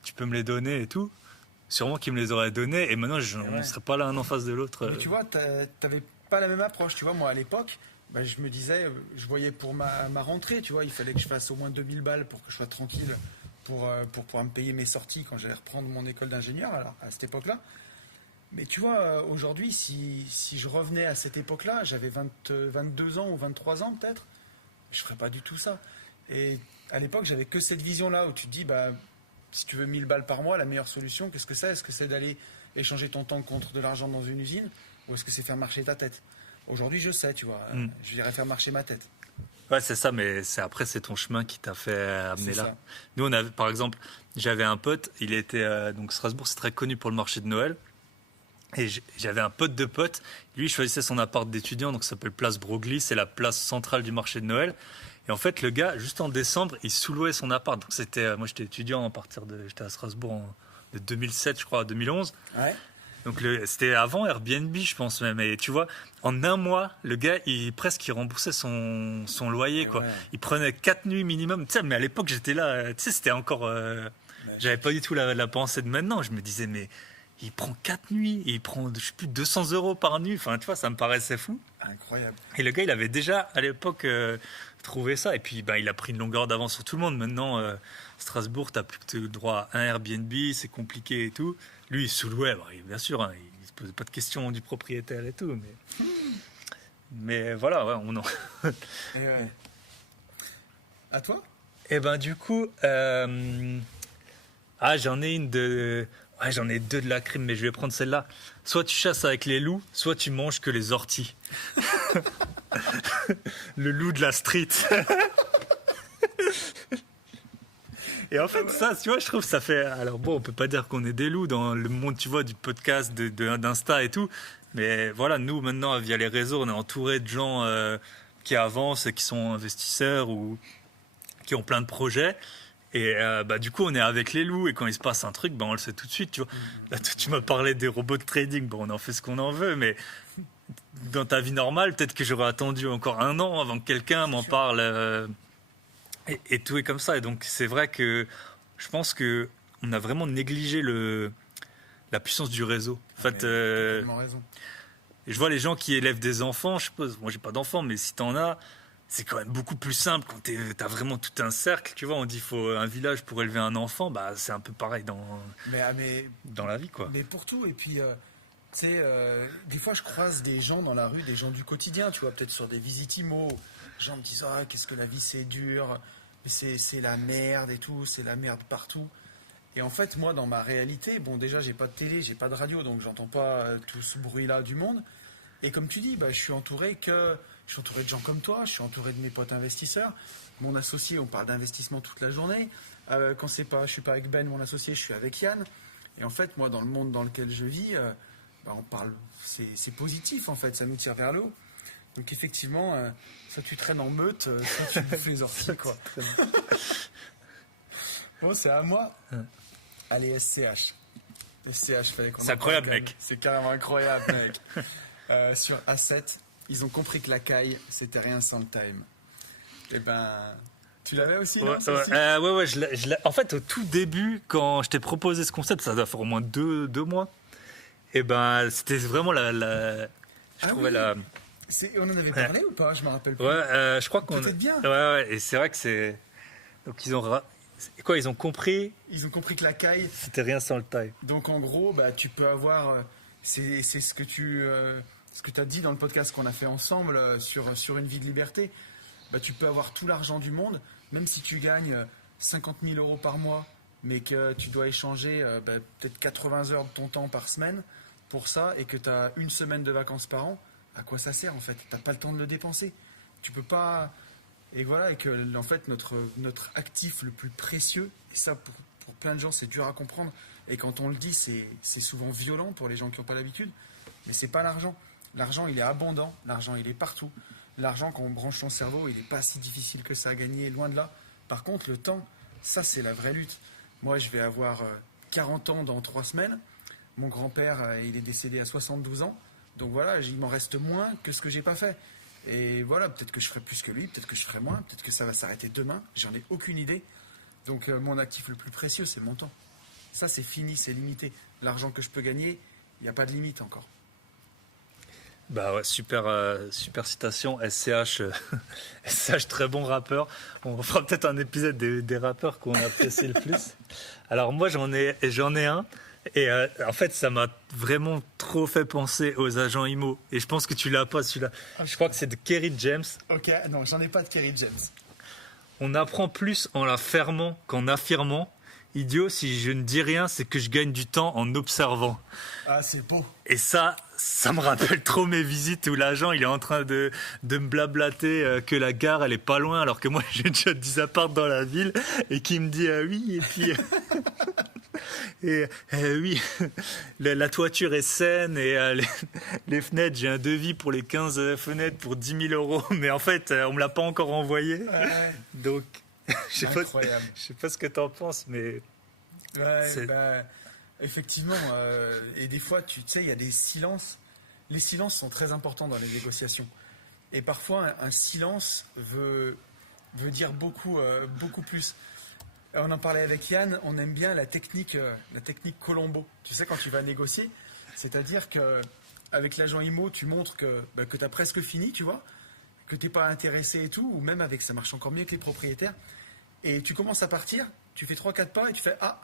tu peux me les donner et tout. Sûrement qu'ils me les auraient donnés. Et maintenant, on ne serait pas l'un en face de l'autre. Mais tu vois, pas la même approche. Tu vois, moi, à l'époque, bah, je me disais, je voyais pour ma rentrée, tu vois, il fallait que je fasse au moins 2000 balles pour que je sois tranquille pour pouvoir me payer mes sorties quand j'allais reprendre mon école d'ingénieur, alors, à cette époque-là. Mais tu vois, aujourd'hui, si je revenais à cette époque-là, j'avais 22 ans ou 23 ans peut-être, je ferais pas du tout ça. Et à l'époque, j'avais que cette vision-là où tu te dis, bah, si tu veux 1000 balles par mois, la meilleure solution, qu'est-ce que c'est? Est-ce que c'est d'aller échanger ton temps contre de l'argent dans une usine ou est-ce que c'est faire marcher ta tête? Aujourd'hui, je sais, tu vois, je dirais faire marcher ma tête. Ouais, c'est ça, mais c'est ton chemin qui t'a fait amener C'est là. ça. Nous, par exemple, j'avais un pote, il était donc Strasbourg, c'est très connu pour le marché de Noël. Et j'avais un pote de pote, lui il choisissait son appart d'étudiant, donc ça s'appelle Place Broglie, c'est la place centrale du marché de Noël. Et en fait, le gars, juste en décembre, il sous-louait son appart. Donc moi j'étais étudiant j'étais à Strasbourg de 2007, je crois, à 2011. Ouais. Donc c'était avant Airbnb, je pense même. Et tu vois, en un mois, le gars, il remboursait son loyer, Et quoi. ouais. Il prenait 4 nuits minimum. Tu sais, mais à l'époque, j'étais là, tu sais, c'était encore. J'avais pas du tout la pensée de maintenant. Je me disais, mais il prend 4 nuits, et il prend, je sais plus, 200 € par nuit. Enfin, tu vois, ça me paraissait fou. Incroyable. Et le gars, il avait déjà, à l'époque, trouvé ça. Et puis, il a pris une longueur d'avance sur tout le monde. Maintenant, Strasbourg, t'as plus que droit à un Airbnb, c'est compliqué et tout. Lui, il sous-louait, bien sûr, hein, il se posait pas de questions du propriétaire et tout. Mais voilà, ouais, Et ouais. À toi? Et ben, du coup, j'en ai une de. Ouais, j'en ai deux de la crime, mais je vais prendre celle-là. Soit tu chasses avec les loups, soit tu manges que les orties. Le loup de la street. Et en fait, ça, tu vois, je trouve que ça fait. Alors bon, on peut pas dire qu'on est des loups dans le monde, tu vois, du podcast, d'Insta et tout. Mais voilà, nous, maintenant, via les réseaux, on est entouré de gens qui avancent, qui sont investisseurs ou qui ont plein de projets. Et du coup, on est avec les loups et quand il se passe un truc, on le sait tout de suite. Tu vois. Là, tu m'as parlé des robots de trading. Bon, on en fait ce qu'on en veut, mais dans ta vie normale, peut-être que j'aurais attendu encore 1 an avant que quelqu'un m'en parle et tout est comme ça. Et donc, c'est vrai que je pense que on a vraiment négligé la puissance du réseau. En fait, T'as totalement raison. je vois les gens qui élèvent des enfants. Je suppose, moi, j'ai pas d'enfants, mais si t'en as. C'est quand même beaucoup plus simple quand t'as vraiment tout un cercle. Tu vois, on dit qu'il faut un village pour élever un enfant. Bah, c'est un peu pareil dans la vie, quoi. Mais pour tout, et puis, tu sais, des fois je croise des gens dans la rue, des gens du quotidien, tu vois, peut-être sur des visites IMO, les gens me disent, ah, qu'est-ce que la vie c'est dur, mais c'est la merde et tout, c'est la merde partout. Et en fait, moi, dans ma réalité, bon, déjà, j'ai pas de télé, j'ai pas de radio, donc j'entends pas tout ce bruit-là du monde. Et comme tu dis, je suis entouré de gens comme toi, je suis entouré de mes potes investisseurs. Mon associé, on parle d'investissement toute la journée. Quand je suis pas avec Ben, mon associé, je suis avec Yann. Et en fait, moi, dans le monde dans lequel je vis, on parle, c'est positif en fait, ça nous tire vers le haut. Donc effectivement, soit tu traînes en meute, soit tu bouffes les orties, quoi. Bon, c'est à moi. Allez, SCH. SCH, fallait qu'on en C'est incroyable, parle, mec. c'est carrément incroyable, mec. Sur A7, ils ont compris que la caille, c'était rien sans le time. Eh ben, tu l'avais aussi, non, ça aussi Ouais, en fait, au tout début, quand je t'ai proposé ce concept, ça doit faire au moins deux mois. Et ben, c'était vraiment je trouvais oui. On en avait parlé ou pas? Je me rappelle plus. Ouais, je crois qu'on. Peut-être bien. Ouais, et c'est vrai que c'est. Donc ils ont. Quoi, ils ont compris. Ils ont compris que la caille. C'était rien sans le taille. Donc en gros, tu peux avoir. C'est ce que tu as dit dans le podcast qu'on a fait ensemble sur une vie de liberté. Tu peux avoir tout l'argent du monde, même si tu gagnes 50 000 € par mois, mais que tu dois échanger peut-être 80 heures de ton temps par semaine pour ça, et que tu as 1 semaine de vacances par an. À quoi ça sert en fait? T'as pas le temps de le dépenser. Tu peux pas. Et voilà, et que en fait notre actif le plus précieux, et ça pour plein de gens c'est dur à comprendre, et quand on le dit c'est souvent violent pour les gens qui n'ont pas l'habitude, mais c'est pas l'argent. L'argent il est abondant, l'argent il est partout. L'argent quand on branche son cerveau il n'est pas si difficile que ça à gagner, loin de là. Par contre le temps, ça c'est la vraie lutte. Moi je vais avoir 40 ans dans 3 semaines. Mon grand-père il est décédé à 72 ans. Donc voilà, il m'en reste moins que ce que j'ai pas fait. Et voilà, peut-être que je ferai plus que lui, peut-être que je ferai moins, peut-être que ça va s'arrêter demain, j'en ai aucune idée. Donc mon actif le plus précieux, c'est mon temps. Ça, c'est fini, c'est limité. L'argent que je peux gagner, il n'y a pas de limite encore. Bah ouais, super citation. SCH, SCH, très bon rappeur. On fera peut-être un épisode des rappeurs qu'on apprécie le plus. Alors moi j'en ai un. Et en fait, ça m'a vraiment trop fait penser aux agents IMO. Et je pense que tu l'as pas celui-là. Je crois que c'est de Kerry James. Ok, non, j'en ai pas de Kerry James. On apprend plus en la fermant qu'en affirmant. Idiot, si je ne dis rien, c'est que je gagne du temps en observant. Ah, c'est beau. Et ça me rappelle trop mes visites où l'agent il est en train de me blablater que la gare elle est pas loin alors que moi j'ai déjà 10 apparts dans la ville et qui me dit oui et puis oui la toiture est saine et les fenêtres j'ai un devis pour les 15 fenêtres pour 10 000 € mais en fait on me l'a pas encore envoyé donc je sais pas ce que t'en penses mais effectivement, et des fois, tu sais, il y a des silences. Les silences sont très importants dans les négociations. Et parfois, un silence veut dire beaucoup plus. On en parlait avec Yann, on aime bien la technique Colombo. Tu sais, quand tu vas négocier, c'est-à-dire qu'avec l'agent IMO, tu montres que tu as presque fini, tu vois, que tu n'es pas intéressé et tout, ou même avec, ça marche encore mieux que les propriétaires. Et tu commences à partir, tu fais 3-4 pas et tu fais « Ah !»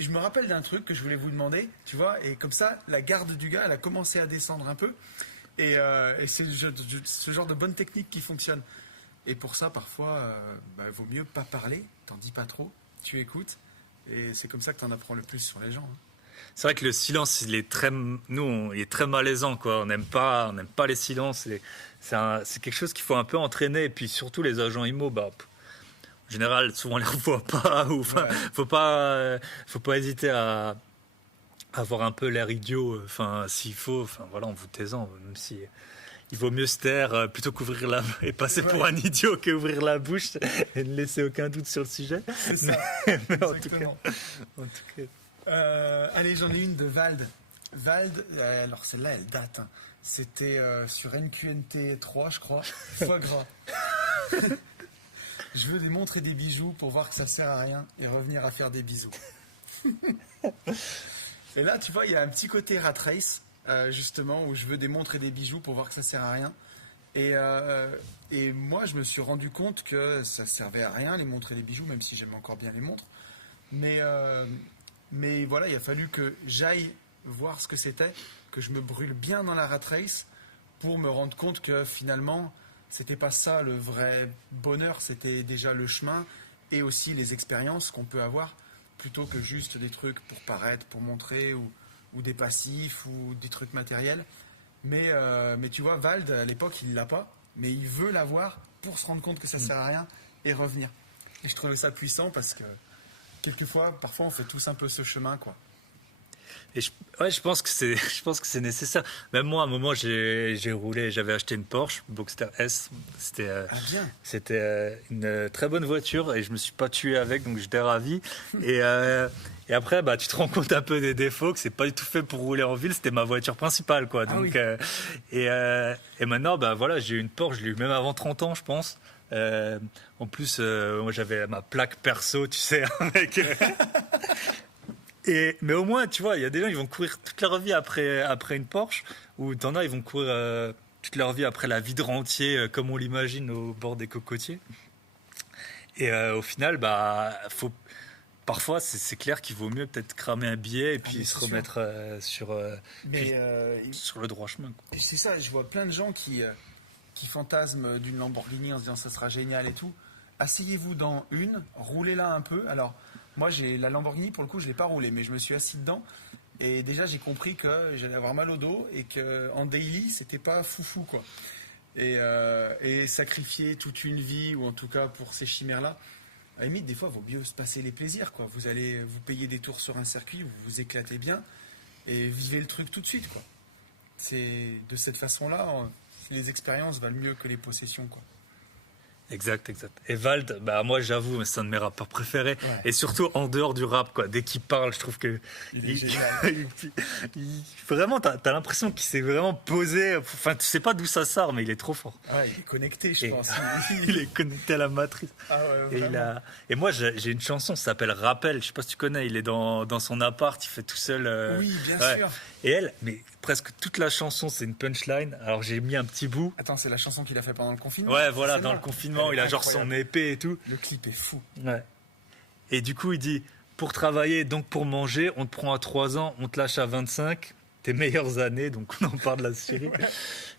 Je me rappelle d'un truc que je voulais vous demander, tu vois, et comme ça, la garde du gars, elle a commencé à descendre un peu, et c'est ce genre de bonne technique qui fonctionne. Et pour ça, parfois, vaut mieux pas parler, t'en dis pas trop, tu écoutes, et c'est comme ça que t'en apprends le plus sur les gens. C'est vrai que le silence, il est très malaisant, quoi. On n'aime pas les silences. C'est quelque chose qu'il faut un peu entraîner, et puis surtout les agents IMO, en général, souvent on les revoit pas, ou faut pas hésiter à avoir un peu l'air idiot. S'il faut, en vous taisant, même si il vaut mieux se taire plutôt qu'ouvrir et passer pour un idiot qu'ouvrir la bouche et ne laisser aucun doute sur le sujet. C'est ça. Mais en tout cas. Allez, j'en ai une de Vald. Vald, alors celle-là, elle date. Hein. C'était sur NQNT 3, je crois. Foie gras. Je veux des montres et des bijoux pour voir que ça sert à rien et revenir à faire des bisous. Et là, tu vois, il y a un petit côté rat race, justement, où je veux des montres et des bijoux pour voir que ça sert à rien. Et moi, je me suis rendu compte que ça servait à rien, les montres et les bijoux, même si j'aime encore bien les montres. Mais voilà, il a fallu que j'aille voir ce que c'était, que je me brûle bien dans la rat race pour me rendre compte que finalement, c'était pas ça le vrai bonheur, c'était déjà le chemin et aussi les expériences qu'on peut avoir plutôt que juste des trucs pour paraître, pour montrer ou des passifs ou des trucs matériels. Mais tu vois, Vald, à l'époque, il l'a pas, mais il veut l'avoir pour se rendre compte que ça sert à rien et revenir. Et je trouve ça puissant parce que parfois, on fait tous un peu ce chemin, quoi. Et je pense que c'est nécessaire. Même moi, à un moment, j'avais acheté une Porsche Boxster S. C'était une très bonne voiture et je me suis pas tué avec, donc j'étais ravi. Et après, tu te rends compte un peu des défauts, que c'est pas du tout fait pour rouler en ville. C'était ma voiture principale, quoi. Donc, et maintenant, voilà, j'ai une Porsche. Je l'ai eu même avant 30 ans, je pense. En plus, moi, j'avais ma plaque perso, tu sais, avec. Mais au moins, tu vois, il y a des gens qui vont courir toute leur vie après une Porsche, ou t'en as, ils vont courir toute leur vie après la vide entier, comme on l'imagine au bord des cocotiers. Et au final, parfois, c'est clair qu'il vaut mieux peut-être cramer un billet et puis se remettre sur le droit chemin, quoi. C'est ça, je vois plein de gens qui fantasment d'une Lamborghini en se disant ça sera génial et tout. Asseyez-vous dans une, roulez-la un peu. Alors, moi, j'ai la Lamborghini, pour le coup, je ne l'ai pas roulée, mais je me suis assis dedans. Et déjà, j'ai compris que j'allais avoir mal au dos et qu'en daily, c'était pas foufou, quoi. Et sacrifier toute une vie, ou en tout cas pour ces chimères-là, à la limite, des fois, il vaut mieux se passer les plaisirs, quoi. Vous allez vous payer des tours sur un circuit, vous vous éclatez bien et vivez le truc tout de suite, quoi. C'est de cette façon-là, les expériences valent mieux que les possessions, quoi. Exact. Et Vald, moi j'avoue, c'est un de mes rappeurs préférés. Ouais. Et surtout en dehors du rap, quoi. Dès qu'il parle, je trouve que il est génial. Vraiment, t'as l'impression qu'il s'est vraiment posé. Enfin, tu sais pas d'où ça sort, mais il est trop fort. Ouais, il est connecté, je pense. Il est connecté à la matrice. Ah ouais, et moi, j'ai une chanson, ça s'appelle Rappel. Je sais pas si tu connais. Il est dans son appart, il fait tout seul. Oui, bien sûr. Et elle, mais presque toute la chanson, c'est une punchline. Alors j'ai mis un petit bout. Attends, c'est la chanson qu'il a fait pendant le confinement? Ouais, voilà, C'est dans là. le confinement, il a genre son épée et tout. Le clip est fou. Ouais. Et du coup, il dit, pour travailler, donc pour manger, on te prend à 3 ans, on te lâche à 25, tes meilleures années, donc on en parle de la série.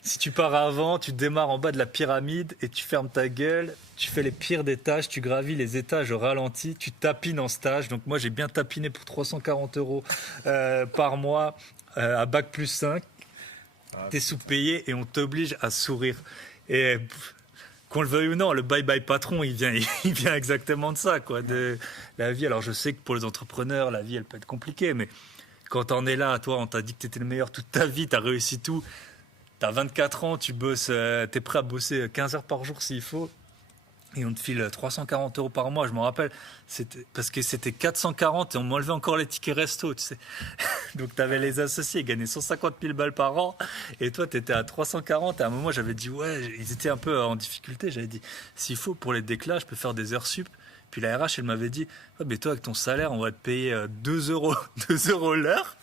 Si tu pars avant, tu démarres en bas de la pyramide et tu fermes ta gueule, tu fais les pires des tâches, tu gravis les étages au ralenti, tu tapines en stage. Donc moi, j'ai bien tapiné pour 340 € par mois à bac plus 5. T'es sous-payé et on t'oblige à sourire. Et qu'on le veuille ou non, le bye-bye patron, il vient exactement de ça, quoi, de la vie. Alors je sais que pour les entrepreneurs, la vie, elle peut être compliquée, mais quand t'en es là, toi, on t'a dit que t'étais le meilleur toute ta vie, t'as réussi tout, t'as 24 ans, tu bosses, t'es prêt à bosser 15 heures par jour s'il faut, et on te file 340 € par mois, je me rappelle, parce que c'était 440 et on m'enlevait encore les tickets resto, tu sais. Donc t'avais les associés, ils gagnaient 150 000 balles par an, et toi t'étais à 340, et à un moment j'avais dit, ouais, ils étaient un peu en difficulté, j'avais dit, s'il faut pour les déclats, je peux faire des heures sup. Puis la RH, elle m'avait dit, ouais, mais toi avec ton salaire, on va te payer 2 euros, 2 euros l'heure.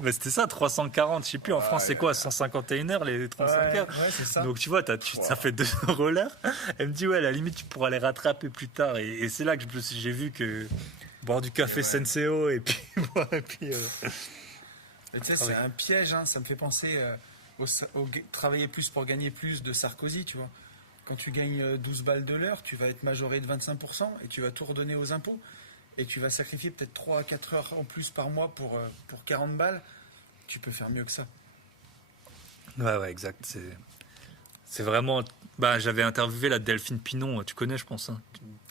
Mais c'était ça, 340, je sais plus, en France c'est quoi, 151 heures les 35 heures. Ouais, c'est ça. Donc tu vois, ça fait 2 euros l'heure. Elle me dit, ouais, à la limite, tu pourras les rattraper plus tard. Et c'est là que j'ai vu que boire du café Senseo et puis boire, et puis. Et tu sais, c'est un piège, hein, ça me fait penser au travailler plus pour gagner plus de Sarkozy, tu vois. Quand tu gagnes 12 balles de l'heure, tu vas être majoré de 25% et tu vas tout redonner aux impôts. Et tu vas sacrifier peut-être 3 à 4 heures en plus par mois pour 40 balles. Tu peux faire mieux que ça. Ouais, exact. C'est vraiment. Bah, j'avais interviewé la Delphine Pinon, tu connais, je pense. Hein.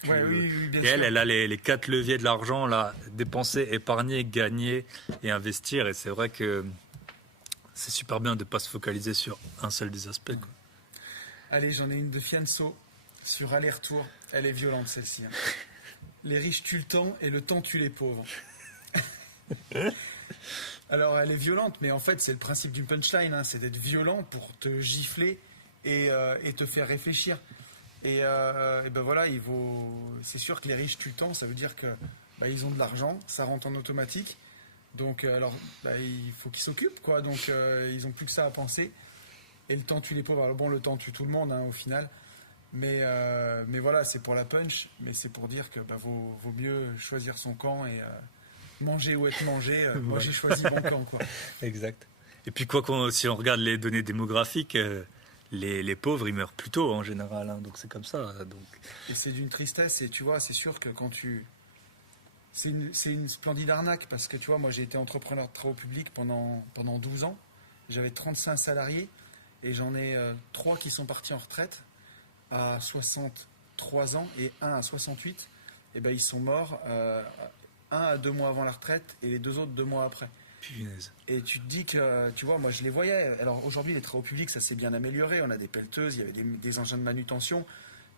Oui, bien et sûr. Elle a les 4 leviers de l'argent, là, dépenser, épargner, gagner et investir. Et c'est vrai que c'est super bien de ne pas se focaliser sur un seul des aspects, quoi. Allez, j'en ai une de Fianso sur aller-retour. Elle est violente, celle-ci. Hein. Les riches tuent le temps et le temps tue les pauvres. Alors, elle est violente, mais en fait, c'est le principe d'une punchline. Hein, c'est d'être violent pour te gifler et te faire réfléchir. Et ben voilà, c'est sûr que les riches tuent le temps. Ça veut dire que ils ont de l'argent, ça rentre en automatique. Donc, il faut qu'ils s'occupent, quoi. Donc, ils n'ont plus que ça à penser. Et le temps tue les pauvres. Alors bon, le temps tue tout le monde, hein, au final. Mais voilà, c'est pour la punch. Mais c'est pour dire que vaut mieux choisir son camp et manger ou être mangé. Moi, j'ai choisi mon camp, quoi. Exact. Et puis, si on regarde les données démographiques, les pauvres, ils meurent plus tôt, en général. Hein, donc, c'est comme ça. Donc. Et c'est d'une tristesse. Et tu vois, c'est sûr que quand c'est une splendide arnaque. Parce que tu vois, moi, j'ai été entrepreneur de travaux publics pendant 12 ans. J'avais 35 salariés. Et j'en ai 3 qui sont partis en retraite à 63 ans et 1 à 68. Et ils sont morts 1 à 2 mois avant la retraite et les 2 autres 2 mois après. Punaise. Et tu te dis que, tu vois, moi je les voyais. Alors aujourd'hui, les travaux publics, ça s'est bien amélioré. On a des pelleteuses, il y avait des engins de manutention.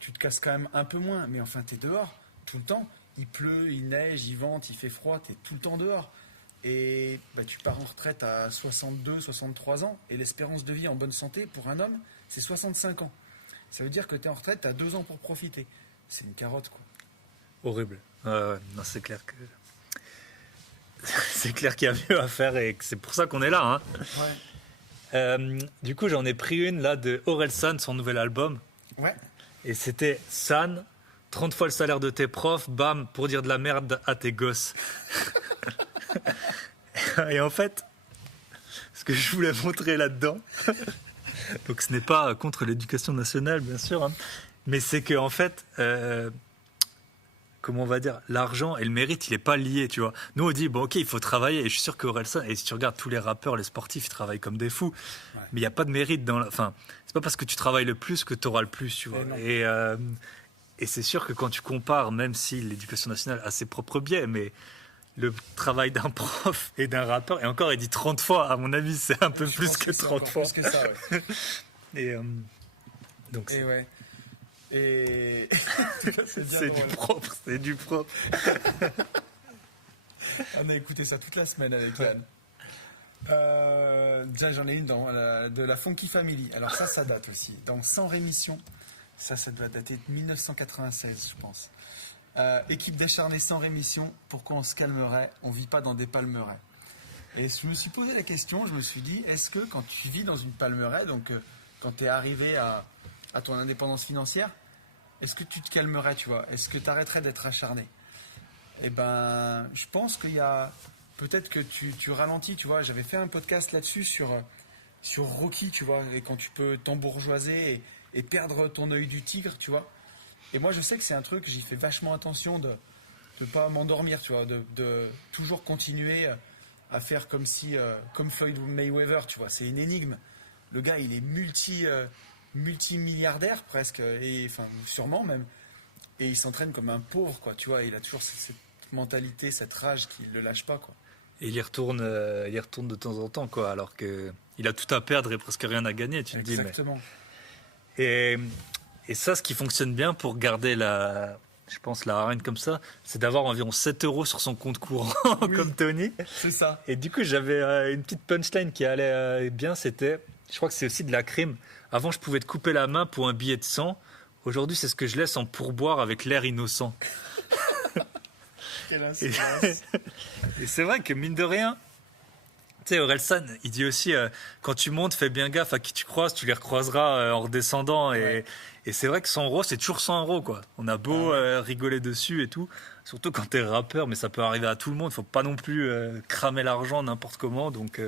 Tu te casses quand même un peu moins. Mais enfin, tu es dehors tout le temps. Il pleut, il neige, il vente, il fait froid. Tu es tout le temps dehors. Et tu pars en retraite à 62, 63 ans, et l'espérance de vie en bonne santé pour un homme, c'est 65 ans. Ça veut dire que tu es en retraite, tu as 2 ans pour profiter. C'est une carotte, quoi. Horrible. Non, c'est clair que. C'est clair qu'il y a mieux à faire et que c'est pour ça qu'on est là. Hein. Ouais. Du coup, j'en ai pris une là de Orelsan, son nouvel album. Ouais. Et c'était San, 30 fois le salaire de tes profs, bam, pour dire de la merde à tes gosses. Et en fait, ce que je voulais montrer là-dedans, donc ce n'est pas contre l'éducation nationale, bien sûr, hein, mais c'est que en fait, comment on va dire, l'argent et le mérite, il n'est pas lié, tu vois. Nous, on dit, bon, ok, il faut travailler, et je suis sûr qu'Orelsan, et si tu regardes tous les rappeurs, les sportifs, ils travaillent comme des fous, mais il n'y a pas de mérite dans enfin, c'est pas parce que tu travailles le plus que tu auras le plus, tu vois. Et c'est sûr que quand tu compares, même si l'éducation nationale a ses propres biais, mais le travail d'un prof et d'un rappeur, et encore il dit 30 fois, à mon avis c'est un peu plus que 30 fois. Plus que ça, ouais. Et donc et ouais. Et c'est du propre, c'est du propre. On a écouté ça toute la semaine avec Yann. Déjà j'en ai une de la Funky Family. Alors ça date aussi. Dans Sans rémission, ça doit dater de 1996, je pense. Équipe d'acharnés sans rémission, pourquoi on se calmerait? On vit pas dans des palmeraies. Et je me suis posé la question, je me suis dit, est-ce que quand tu vis dans une palmeraie, donc quand tu es arrivé à ton indépendance financière, est-ce que tu te calmerais, tu vois? Est-ce que tu arrêterais d'être acharné? Eh ben, je pense qu'il y a... Peut-être que tu ralentis, tu vois. J'avais fait un podcast là-dessus sur Rocky, tu vois, et quand tu peux t'embourgeoiser et perdre ton œil du tigre, tu vois. Et moi, je sais que c'est un truc, j'y fais vachement attention de pas m'endormir, tu vois, de toujours continuer à faire comme comme Floyd Mayweather, tu vois. C'est une énigme. Le gars, il est multimilliardaire presque, et enfin sûrement même, et il s'entraîne comme un pauvre, quoi, tu vois. Il a toujours cette mentalité, cette rage qui le lâche pas, quoi. Et il y retourne de temps en temps, quoi, alors que il a tout à perdre et presque rien à gagner, tu te dis. Exactement. Et ça, ce qui fonctionne bien pour garder je pense, la hargne comme ça, c'est d'avoir environ 7 € sur son compte courant, Oui. comme Tony. C'est ça. Et du coup, j'avais une petite punchline qui allait bien, c'était, je crois que c'est aussi de la crime. Avant, je pouvais te couper la main pour un billet de 100. Aujourd'hui, c'est ce que je laisse en pourboire avec l'air innocent. Quelle Et, insolence. et c'est vrai que mine de rien, tu sais, Orelsan, il dit aussi, quand tu montes, fais bien gaffe à qui tu croises, tu les recroiseras en redescendant. Ouais. Et c'est vrai que 100 €, c'est toujours 100 €, quoi. On a beau rigoler dessus et tout, surtout quand t'es rappeur, mais ça peut arriver à tout le monde. Faut pas non plus cramer l'argent n'importe comment. Donc,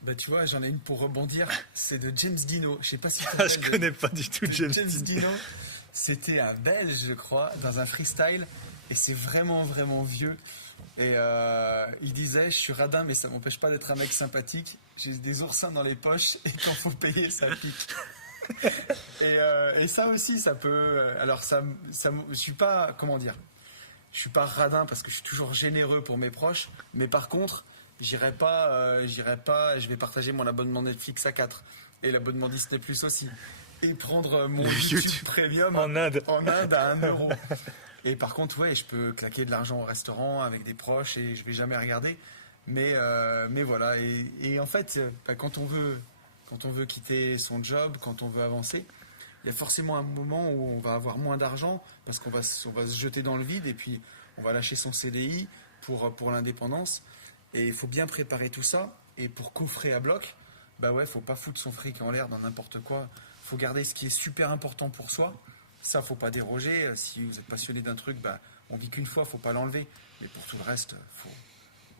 Bah tu vois, j'en ai une pour rebondir. C'est de James Dino. Je sais pas si tu te je rappelles connais pas du tout de James James Dean. Dino. C'était un Belge, je crois, dans un freestyle. Et c'est vraiment, vraiment vieux. Et il disait, je suis radin, mais ça m'empêche pas d'être un mec sympathique. J'ai des oursins dans les poches et quand faut payer, ça pique. Et ça aussi, ça peut... Alors, je suis pas... Comment dire? Je suis pas radin parce que je suis toujours généreux pour mes proches. Mais par contre, je vais partager mon abonnement Netflix à 4. Et l'abonnement Disney Plus aussi. Et prendre mon YouTube Premium en Inde à 1 €. Et par contre, ouais, je peux claquer de l'argent au restaurant avec des proches et je vais jamais regarder. Mais voilà. Et en fait, quand on veut quitter son job, quand on veut avancer, il y a forcément un moment où on va avoir moins d'argent parce qu'on va se jeter dans le vide et puis on va lâcher son CDI pour l'indépendance. Et il faut bien préparer tout ça. Et pour coffrer à bloc, bah ouais, faut pas foutre son fric en l'air dans n'importe quoi. Faut garder ce qui est super important pour soi. Ça, faut pas déroger. Si vous êtes passionné d'un truc, bah, on vit qu'une fois, faut pas l'enlever. Mais pour tout le reste,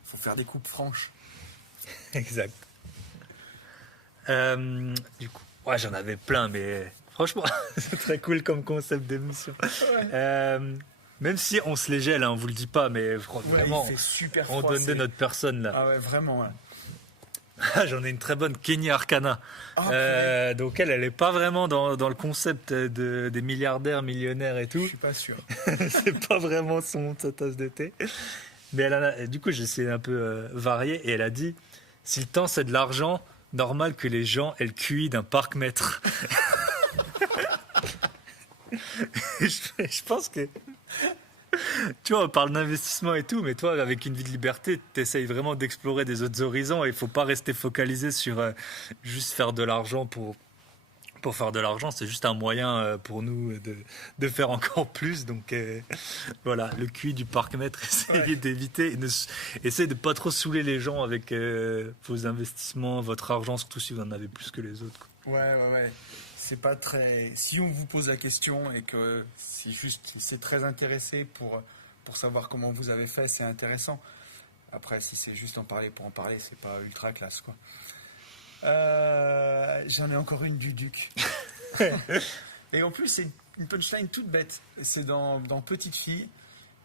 faut faire des coupes franches. Exact. Du coup, ouais, j'en avais plein, mais franchement, c'est très cool comme concept d'émission. Ouais. Même si on se les gèle, hein, on vous le dit pas, mais vraiment, il fait super on froid. donne de notre personne là. Ah ouais, vraiment. Ouais. J'en ai une très bonne, Kenny Arcana. Ah, Donc elle est pas vraiment dans le concept des milliardaires, millionnaires et je tout. suis pas sûr. C'est pas vraiment sa tasse de thé. Mais du coup, j'ai essayé un peu varier et elle a dit, si le temps c'est de l'argent, normal que les gens aient le QI d'un parc-mètre. Je pense que... Tu vois, on parle d'investissement et tout, mais toi, avec une vie de liberté, tu essayes vraiment d'explorer des autres horizons et il faut pas rester focalisé sur juste faire de l'argent pour faire de l'argent. C'est juste un moyen pour nous de faire encore plus. Donc voilà, le QI du parc-mètre, essayez d'éviter, essayez de pas trop saouler les gens avec vos investissements, votre argent, surtout si vous en avez plus que les autres, quoi. Ouais. C'est pas très. Si on vous pose la question et que c'est très intéressé pour savoir comment vous avez fait, c'est intéressant. Après, si c'est juste en parler pour en parler, c'est pas ultra classe, quoi. J'en ai encore une du Duc. Et en plus, c'est une punchline toute bête. C'est dans Petite Fille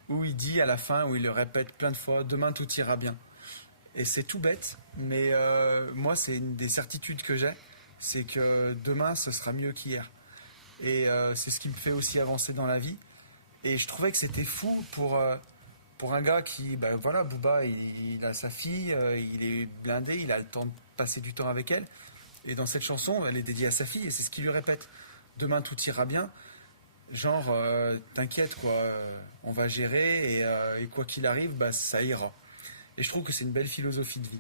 où il dit à la fin, où il le répète plein de fois, demain tout ira bien. Et c'est tout bête, mais moi, c'est une des certitudes que j'ai. C'est que demain, ce sera mieux qu'hier. Et c'est ce qui me fait aussi avancer dans la vie. Et je trouvais que c'était fou pour un gars qui, bah voilà, Booba, il a sa fille, il est blindé, il a le temps de passer du temps avec elle. Et dans cette chanson, elle est dédiée à sa fille et c'est ce qu'il lui répète. Demain, tout ira bien. Genre, t'inquiète, quoi, on va gérer et quoi qu'il arrive, bah, ça ira. Et je trouve que c'est une belle philosophie de vie.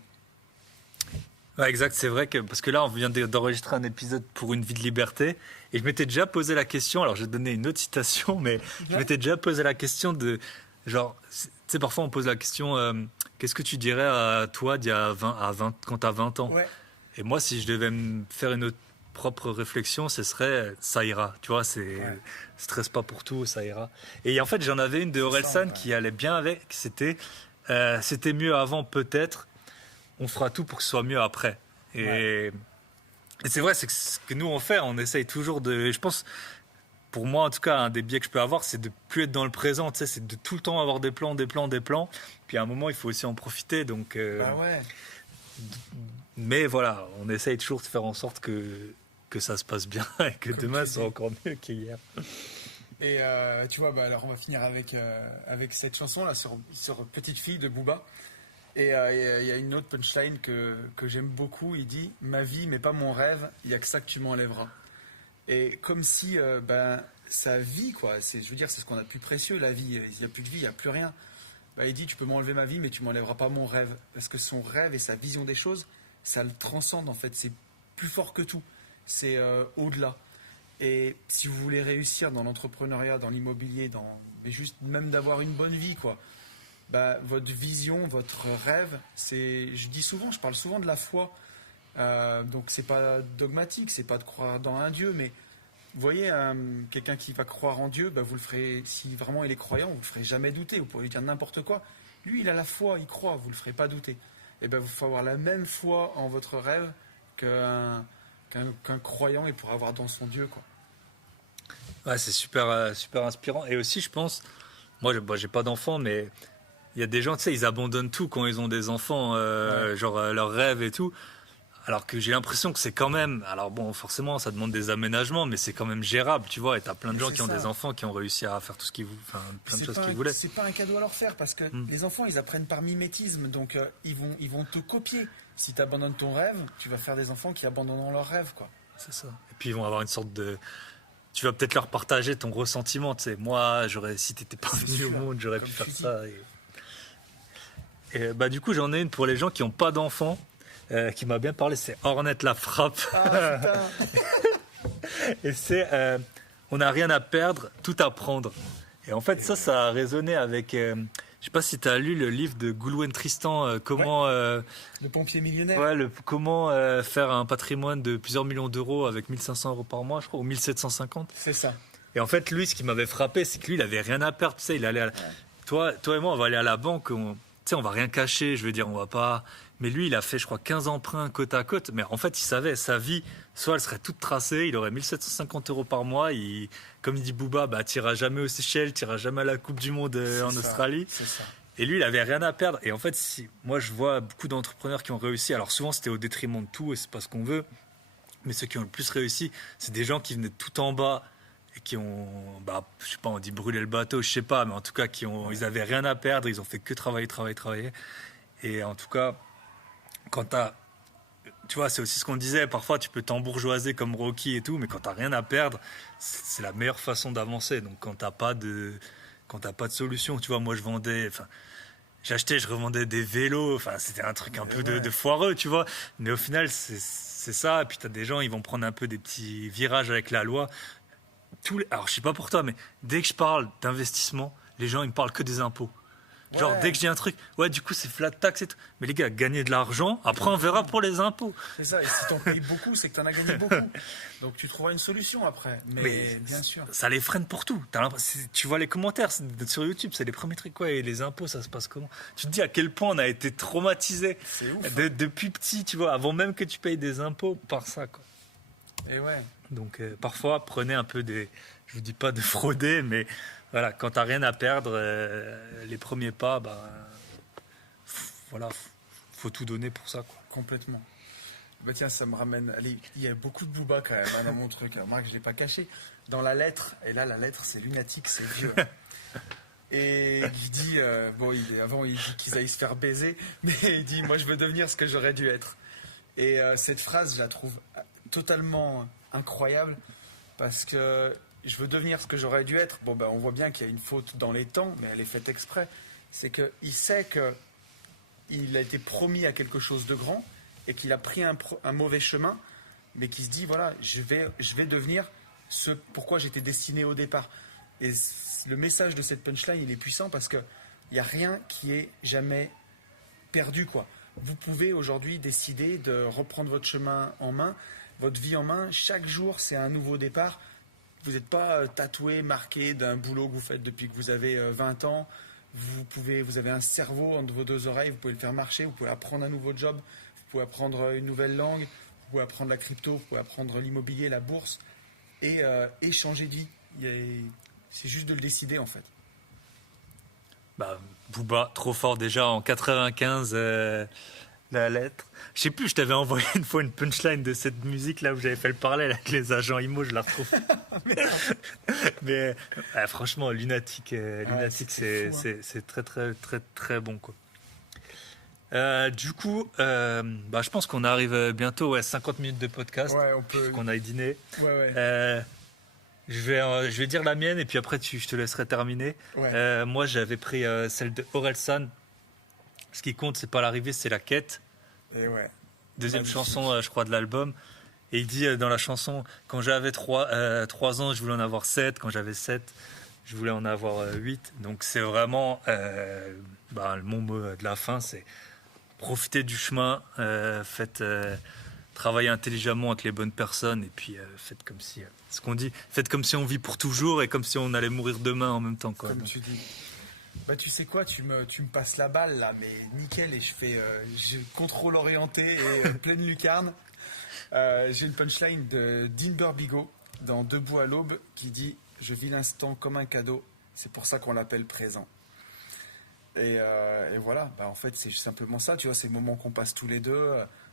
Ouais, exact, c'est vrai que parce que là on vient d'enregistrer un épisode pour une vie de liberté et je m'étais déjà posé la question, alors je vais donner une autre citation, mais je m'étais déjà posé la question de Genre, tu sais, parfois on pose la question, qu'est-ce que tu dirais à toi d'il y a 20, quand t'as 20 ans? Ouais, Et moi, si je devais me faire une autre propre réflexion, ce serait ça ira. Tu vois, ouais. stresse pas pour tout, ça ira. Et en fait, j'en avais une de C'est ça, Orelsan ouais. qui allait bien avec. C'était mieux avant, peut-être. On fera tout pour que ce soit mieux après. Ouais. Et c'est vrai, c'est que ce que nous on fait, on essaye toujours de. Je pense, pour moi en tout cas, un des biais que je peux avoir, c'est de plus être dans le présent. Tu sais, c'est de tout le temps avoir des plans, des plans, des plans. Puis à un moment, il faut aussi en profiter. Donc, Bah ouais. mais voilà, on essaye toujours de faire en sorte que ça se passe bien et que Comme demain tu soit dis. encore mieux qu'hier. Et tu vois, bah, alors on va finir avec cette chanson là sur Petite fille de Booba. Et il y a une autre punchline que j'aime beaucoup. Il dit: ma vie, mais pas mon rêve, il y a que ça que tu m'enlèveras. Et comme si ben, sa vie, quoi, je veux dire, c'est ce qu'on a de plus précieux, la vie. Il n'y a plus de vie, il n'y a plus rien. Bah, il dit: tu peux m'enlever ma vie, mais tu m'enlèveras pas mon rêve. Parce que son rêve et sa vision des choses, ça le transcende en fait. C'est plus fort que tout. C'est au-delà. Et si vous voulez réussir dans l'entrepreneuriat, dans l'immobilier, mais juste même d'avoir une bonne vie, quoi, bah, votre vision, votre rêve, je parle souvent de la foi. Donc c'est pas dogmatique, c'est pas de croire dans un Dieu, mais vous voyez, quelqu'un qui va croire en Dieu, bah, vous le ferez, si vraiment il est croyant, vous le ferez jamais douter, vous pourrez lui dire n'importe quoi. Lui, il a la foi, il croit, vous le ferez pas douter. Et ben, il faut avoir la même foi en votre rêve qu'un croyant il pourra avoir dans son Dieu, quoi. Ouais, c'est super, super inspirant. Et aussi, je pense, moi, j'ai pas d'enfants, mais il y a des gens, tu sais, ils abandonnent tout quand ils ont des enfants, Ouais. genre leurs rêves et tout. Alors que j'ai l'impression que c'est quand même, alors bon, forcément, ça demande des aménagements, mais c'est quand même gérable, tu vois. Et t'as plein de Mais gens c'est qui ont des ça. enfants qui ont réussi à faire tout ce qu'ils voulaient, enfin, plein de choses qu'ils voulaient. C'est pas un cadeau à leur faire parce que Hmm. les enfants ils apprennent par mimétisme donc ils vont te copier. Si tu abandonnes ton rêve, tu vas faire des enfants qui abandonneront leur rêve, quoi. C'est ça. Et puis ils vont avoir une sorte de, tu vas peut-être leur partager ton ressentiment, tu sais. Moi, si t'étais pas C'est venu au sûr, monde, j'aurais comme pu faire tu dis. ça. Bah du coup, j'en ai une pour les gens qui n'ont pas d'enfants, qui m'a bien parlé. C'est Ornette la frappe. Ah putain. Et c'est on n'a rien à perdre, tout à prendre. Et en fait, ça a résonné avec. Je sais pas si tu as lu le livre de Goulwen Tristan, comment, Le pompier millionnaire. ouais, comment faire un patrimoine de plusieurs millions d'euros avec 1500 euros par mois, je crois, ou 1750. C'est ça. Et en fait, lui, ce qui m'avait frappé, c'est que lui, il avait rien à perdre. Tu sais, il allait toi et moi, on va aller à la banque. Tu sais, on va rien cacher. Je veux dire, on va pas. Mais lui, il a fait, je crois, 15 emprunts côte à côte. Mais en fait, il savait, sa vie, soit elle serait toute tracée, il aurait 1750 euros par mois. Comme il dit Booba, bah, t'iras jamais aux Seychelles, t'iras jamais à la Coupe du Monde en C'est ça. Australie. C'est ça. Et lui, il avait rien à perdre. Et en fait, moi, je vois beaucoup d'entrepreneurs qui ont réussi. Alors souvent, c'était au détriment de tout, et c'est pas ce qu'on veut. Mais ceux qui ont le plus réussi, c'est des gens qui venaient de tout en bas et qui ont, bah, je sais pas, on dit brûler le bateau, je sais pas, mais en tout cas, ils avaient rien à perdre. Ils ont fait que travailler, travailler, travailler. Et en tout cas, tu vois, c'est aussi ce qu'on disait. Parfois, tu peux t'embourgeoiser comme Rocky et tout, mais quand t'as rien à perdre, c'est la meilleure façon d'avancer. Donc, quand t'as pas de solution, tu vois, moi, j'achetais, je revendais des vélos. Enfin, c'était un truc un peu Ouais. de foireux, tu vois. Mais au final, c'est ça. Et puis, t'as des gens, ils vont prendre un peu des petits virages avec la loi. Alors, je sais pas pour toi, mais dès que je parle d'investissement, les gens, ils me parlent que des impôts. Genre, Ouais. dès que je dis un truc, ouais, du coup, c'est flat tax et tout. Mais les gars, gagner de l'argent, après, on verra pour les impôts. C'est ça. Et si t'en payes beaucoup, c'est que t'en as gagné beaucoup. Donc tu trouveras une solution après. Mais bien sûr. Ça les freine pour tout. Tu vois les commentaires sur YouTube, c'est les premiers trucs, quoi. Et les impôts, ça se passe comment? Tu te dis à quel point on a été traumatisé C'est ouf. depuis petit, tu vois, avant même que tu payes des impôts par ça, quoi. Et ouais. Donc, parfois, prenez un peu je vous dis pas de frauder, mais voilà, quand t'as rien à perdre, les premiers pas, bah, voilà, faut tout donner pour ça, quoi. Complètement. Bah tiens, ça me ramène. Allez, il y a beaucoup de Booba quand même hein, dans mon truc. Remarque, je l'ai pas caché. Dans la lettre, et là la lettre c'est lunatique, c'est vieux. Et il dit, avant il dit qu'ils aillent se faire baiser, mais il dit moi je veux devenir ce que j'aurais dû être. Et cette phrase, je la trouve totalement incroyable parce que je veux devenir ce que j'aurais dû être. Bon ben on voit bien qu'il y a une faute dans les temps, mais elle est faite exprès. C'est qu'il sait que il a été promis à quelque chose de grand et qu'il a pris un mauvais chemin, mais qui se dit voilà, je vais devenir ce pourquoi j'étais destiné au départ. Et le message de cette punchline, il est puissant parce qu'il n'y a rien qui est jamais perdu, quoi. Vous pouvez aujourd'hui décider de reprendre votre chemin en main, votre vie en main. Chaque jour, c'est un nouveau départ. Vous n'êtes pas tatoué, marqué d'un boulot que vous faites depuis que vous avez 20 ans. Vous avez un cerveau entre vos deux oreilles, vous pouvez le faire marcher, vous pouvez apprendre un nouveau job, vous pouvez apprendre une nouvelle langue, vous pouvez apprendre la crypto, vous pouvez apprendre l'immobilier, la bourse et changer de vie. C'est juste de le décider en fait. Booba, trop fort déjà en 95, la lettre. Je sais plus, je t'avais envoyé une fois une punchline de cette musique là où j'avais fait le parallèle avec les agents IMO, je la retrouve. Mais franchement, Lunatic, c'est très très très très bon quoi. Du coup, je pense qu'on arrive bientôt 50 minutes de podcast. Ouais, on peut. Qu'on aille dîner. Ouais. Je vais dire la mienne et puis après je te laisserai terminer. Ouais. Moi j'avais pris celle de Orelsan. Ce qui compte c'est pas l'arrivée, c'est la quête. Et ouais. Deuxième Magnifique. chanson je crois de l'album. Et il dit dans la chanson, quand j'avais 3 ans je voulais en avoir 7, quand j'avais 7 je voulais en avoir 8. Donc c'est vraiment mon mot de la fin, c'est profitez du chemin, faites travailler intelligemment avec les bonnes personnes et puis faites comme si ce qu'on dit, faites comme si on vit pour toujours et comme si on allait mourir demain en même temps quoi. Comme tu dis. Tu sais quoi, tu me passes la balle là, mais nickel, et je contrôle orienté et pleine lucarne. J'ai une punchline de Dean Burbigo dans Debout à l'aube qui dit « Je vis l'instant comme un cadeau, c'est pour ça qu'on l'appelle présent ». Et voilà, en fait c'est simplement ça, tu vois, ces moments qu'on passe tous les deux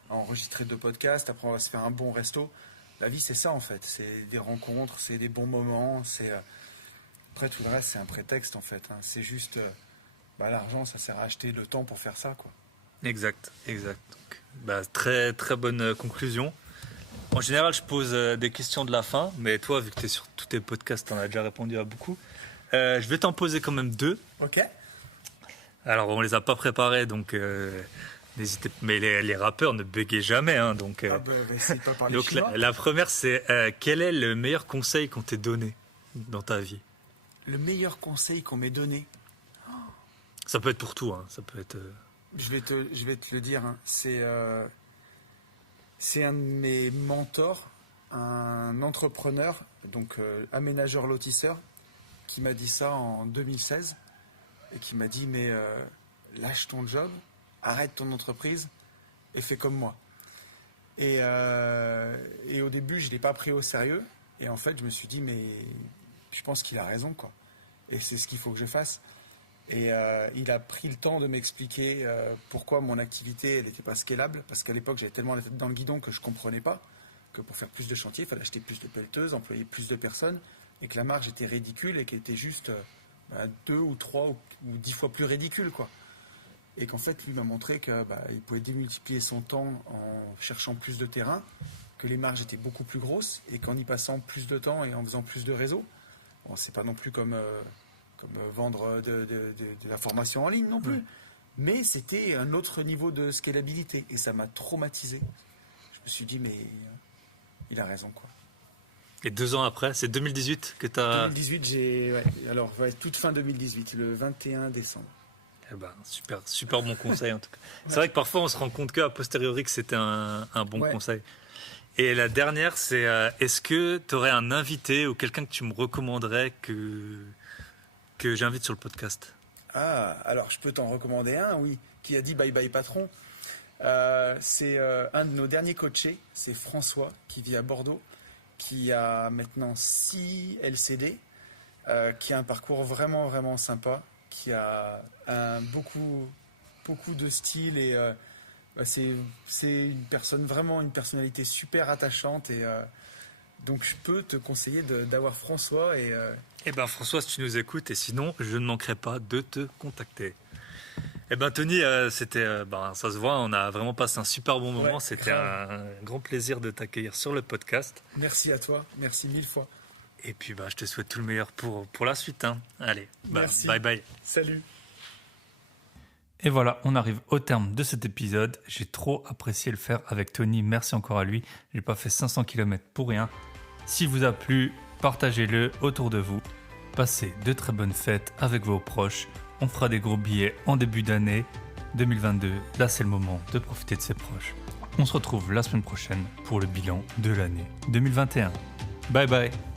à enregistrer 2 podcasts, après on va se faire un bon resto. La vie c'est ça en fait, c'est des rencontres, c'est des bons moments, après tout le reste c'est un prétexte en fait, hein. C'est juste l'argent ça sert à acheter le temps pour faire ça quoi. Exact. Donc, très très bonne conclusion. En général je pose des questions de la fin, mais toi vu que tu es sur tous tes podcasts t'en as déjà répondu à beaucoup. Je vais t'en poser quand même 2. Ok. Alors on les a pas préparés donc n'hésitez, mais les rappeurs ne bégayent jamais hein, donc. C'est pas parler Donc la première c'est quel est le meilleur conseil qu'on t'ait donné dans ta vie? Le meilleur conseil qu'on m'ait donné. Ça peut être pour tout, hein, ça peut être. Je vais te le dire, hein. C'est un de mes mentors, un entrepreneur, donc aménageur lotisseur, qui m'a dit ça en 2016 et qui m'a dit mais lâche ton job, arrête ton entreprise et fais comme moi. Et au début je l'ai pas pris au sérieux et en fait je me suis dit mais je pense qu'il a raison quoi. Et c'est ce qu'il faut que je fasse. Et il a pris le temps de m'expliquer pourquoi mon activité elle n'était pas scalable, parce qu'à l'époque j'avais tellement la tête dans le guidon que je comprenais pas que pour faire plus de chantiers il fallait acheter plus de pelleteuses, employer plus de personnes et que la marge était ridicule et qu'elle était juste 2 ou 3 ou 10 fois plus ridicule quoi. Et qu'en fait lui m'a montré que il pouvait démultiplier son temps en cherchant plus de terrain, que les marges étaient beaucoup plus grosses et qu'en y passant plus de temps et en faisant plus de réseaux, c'est pas non plus comme vendre de la formation en ligne non plus. Mais c'était un autre niveau de scalabilité et ça m'a traumatisé. Je me suis dit mais il a raison quoi. Et 2 ans après, c'est 2018 que tu as... 2018, toute fin 2018, le 21 décembre. Super bon conseil en tout cas. C'est vrai que parfois on se rend compte qu'à posteriori que c'était un bon conseil. Et la dernière c'est est-ce que tu aurais un invité ou quelqu'un que tu me recommanderais que j'invite sur le podcast? Alors je peux t'en recommander un, oui, qui a dit bye bye patron. C'est un de nos derniers coachés, c'est François, qui vit à Bordeaux, qui a maintenant 6 LCD, qui a un parcours vraiment vraiment sympa, qui a beaucoup de style et c'est une personnalité super attachante et donc je peux te conseiller d'avoir François et François, si tu nous écoutes, et sinon, je ne manquerai pas de te contacter. Tony, c'était, ça se voit, on a vraiment passé un super bon moment. C'était un grand plaisir de t'accueillir sur le podcast. Merci à toi, merci 1000 fois. Et puis, je te souhaite tout le meilleur pour la suite. Hein. Allez, merci. Bye bye. Salut. Et voilà, on arrive au terme de cet épisode. J'ai trop apprécié le faire avec Tony. Merci encore à lui. J'ai pas fait 500 km pour rien. S'il vous a plu, partagez-le autour de vous. passez de très bonnes fêtes avec vos proches. On fera des gros billets en début d'année 2022. Là, c'est le moment de profiter de ses proches. On se retrouve la semaine prochaine pour le bilan de l'année 2021. Bye bye.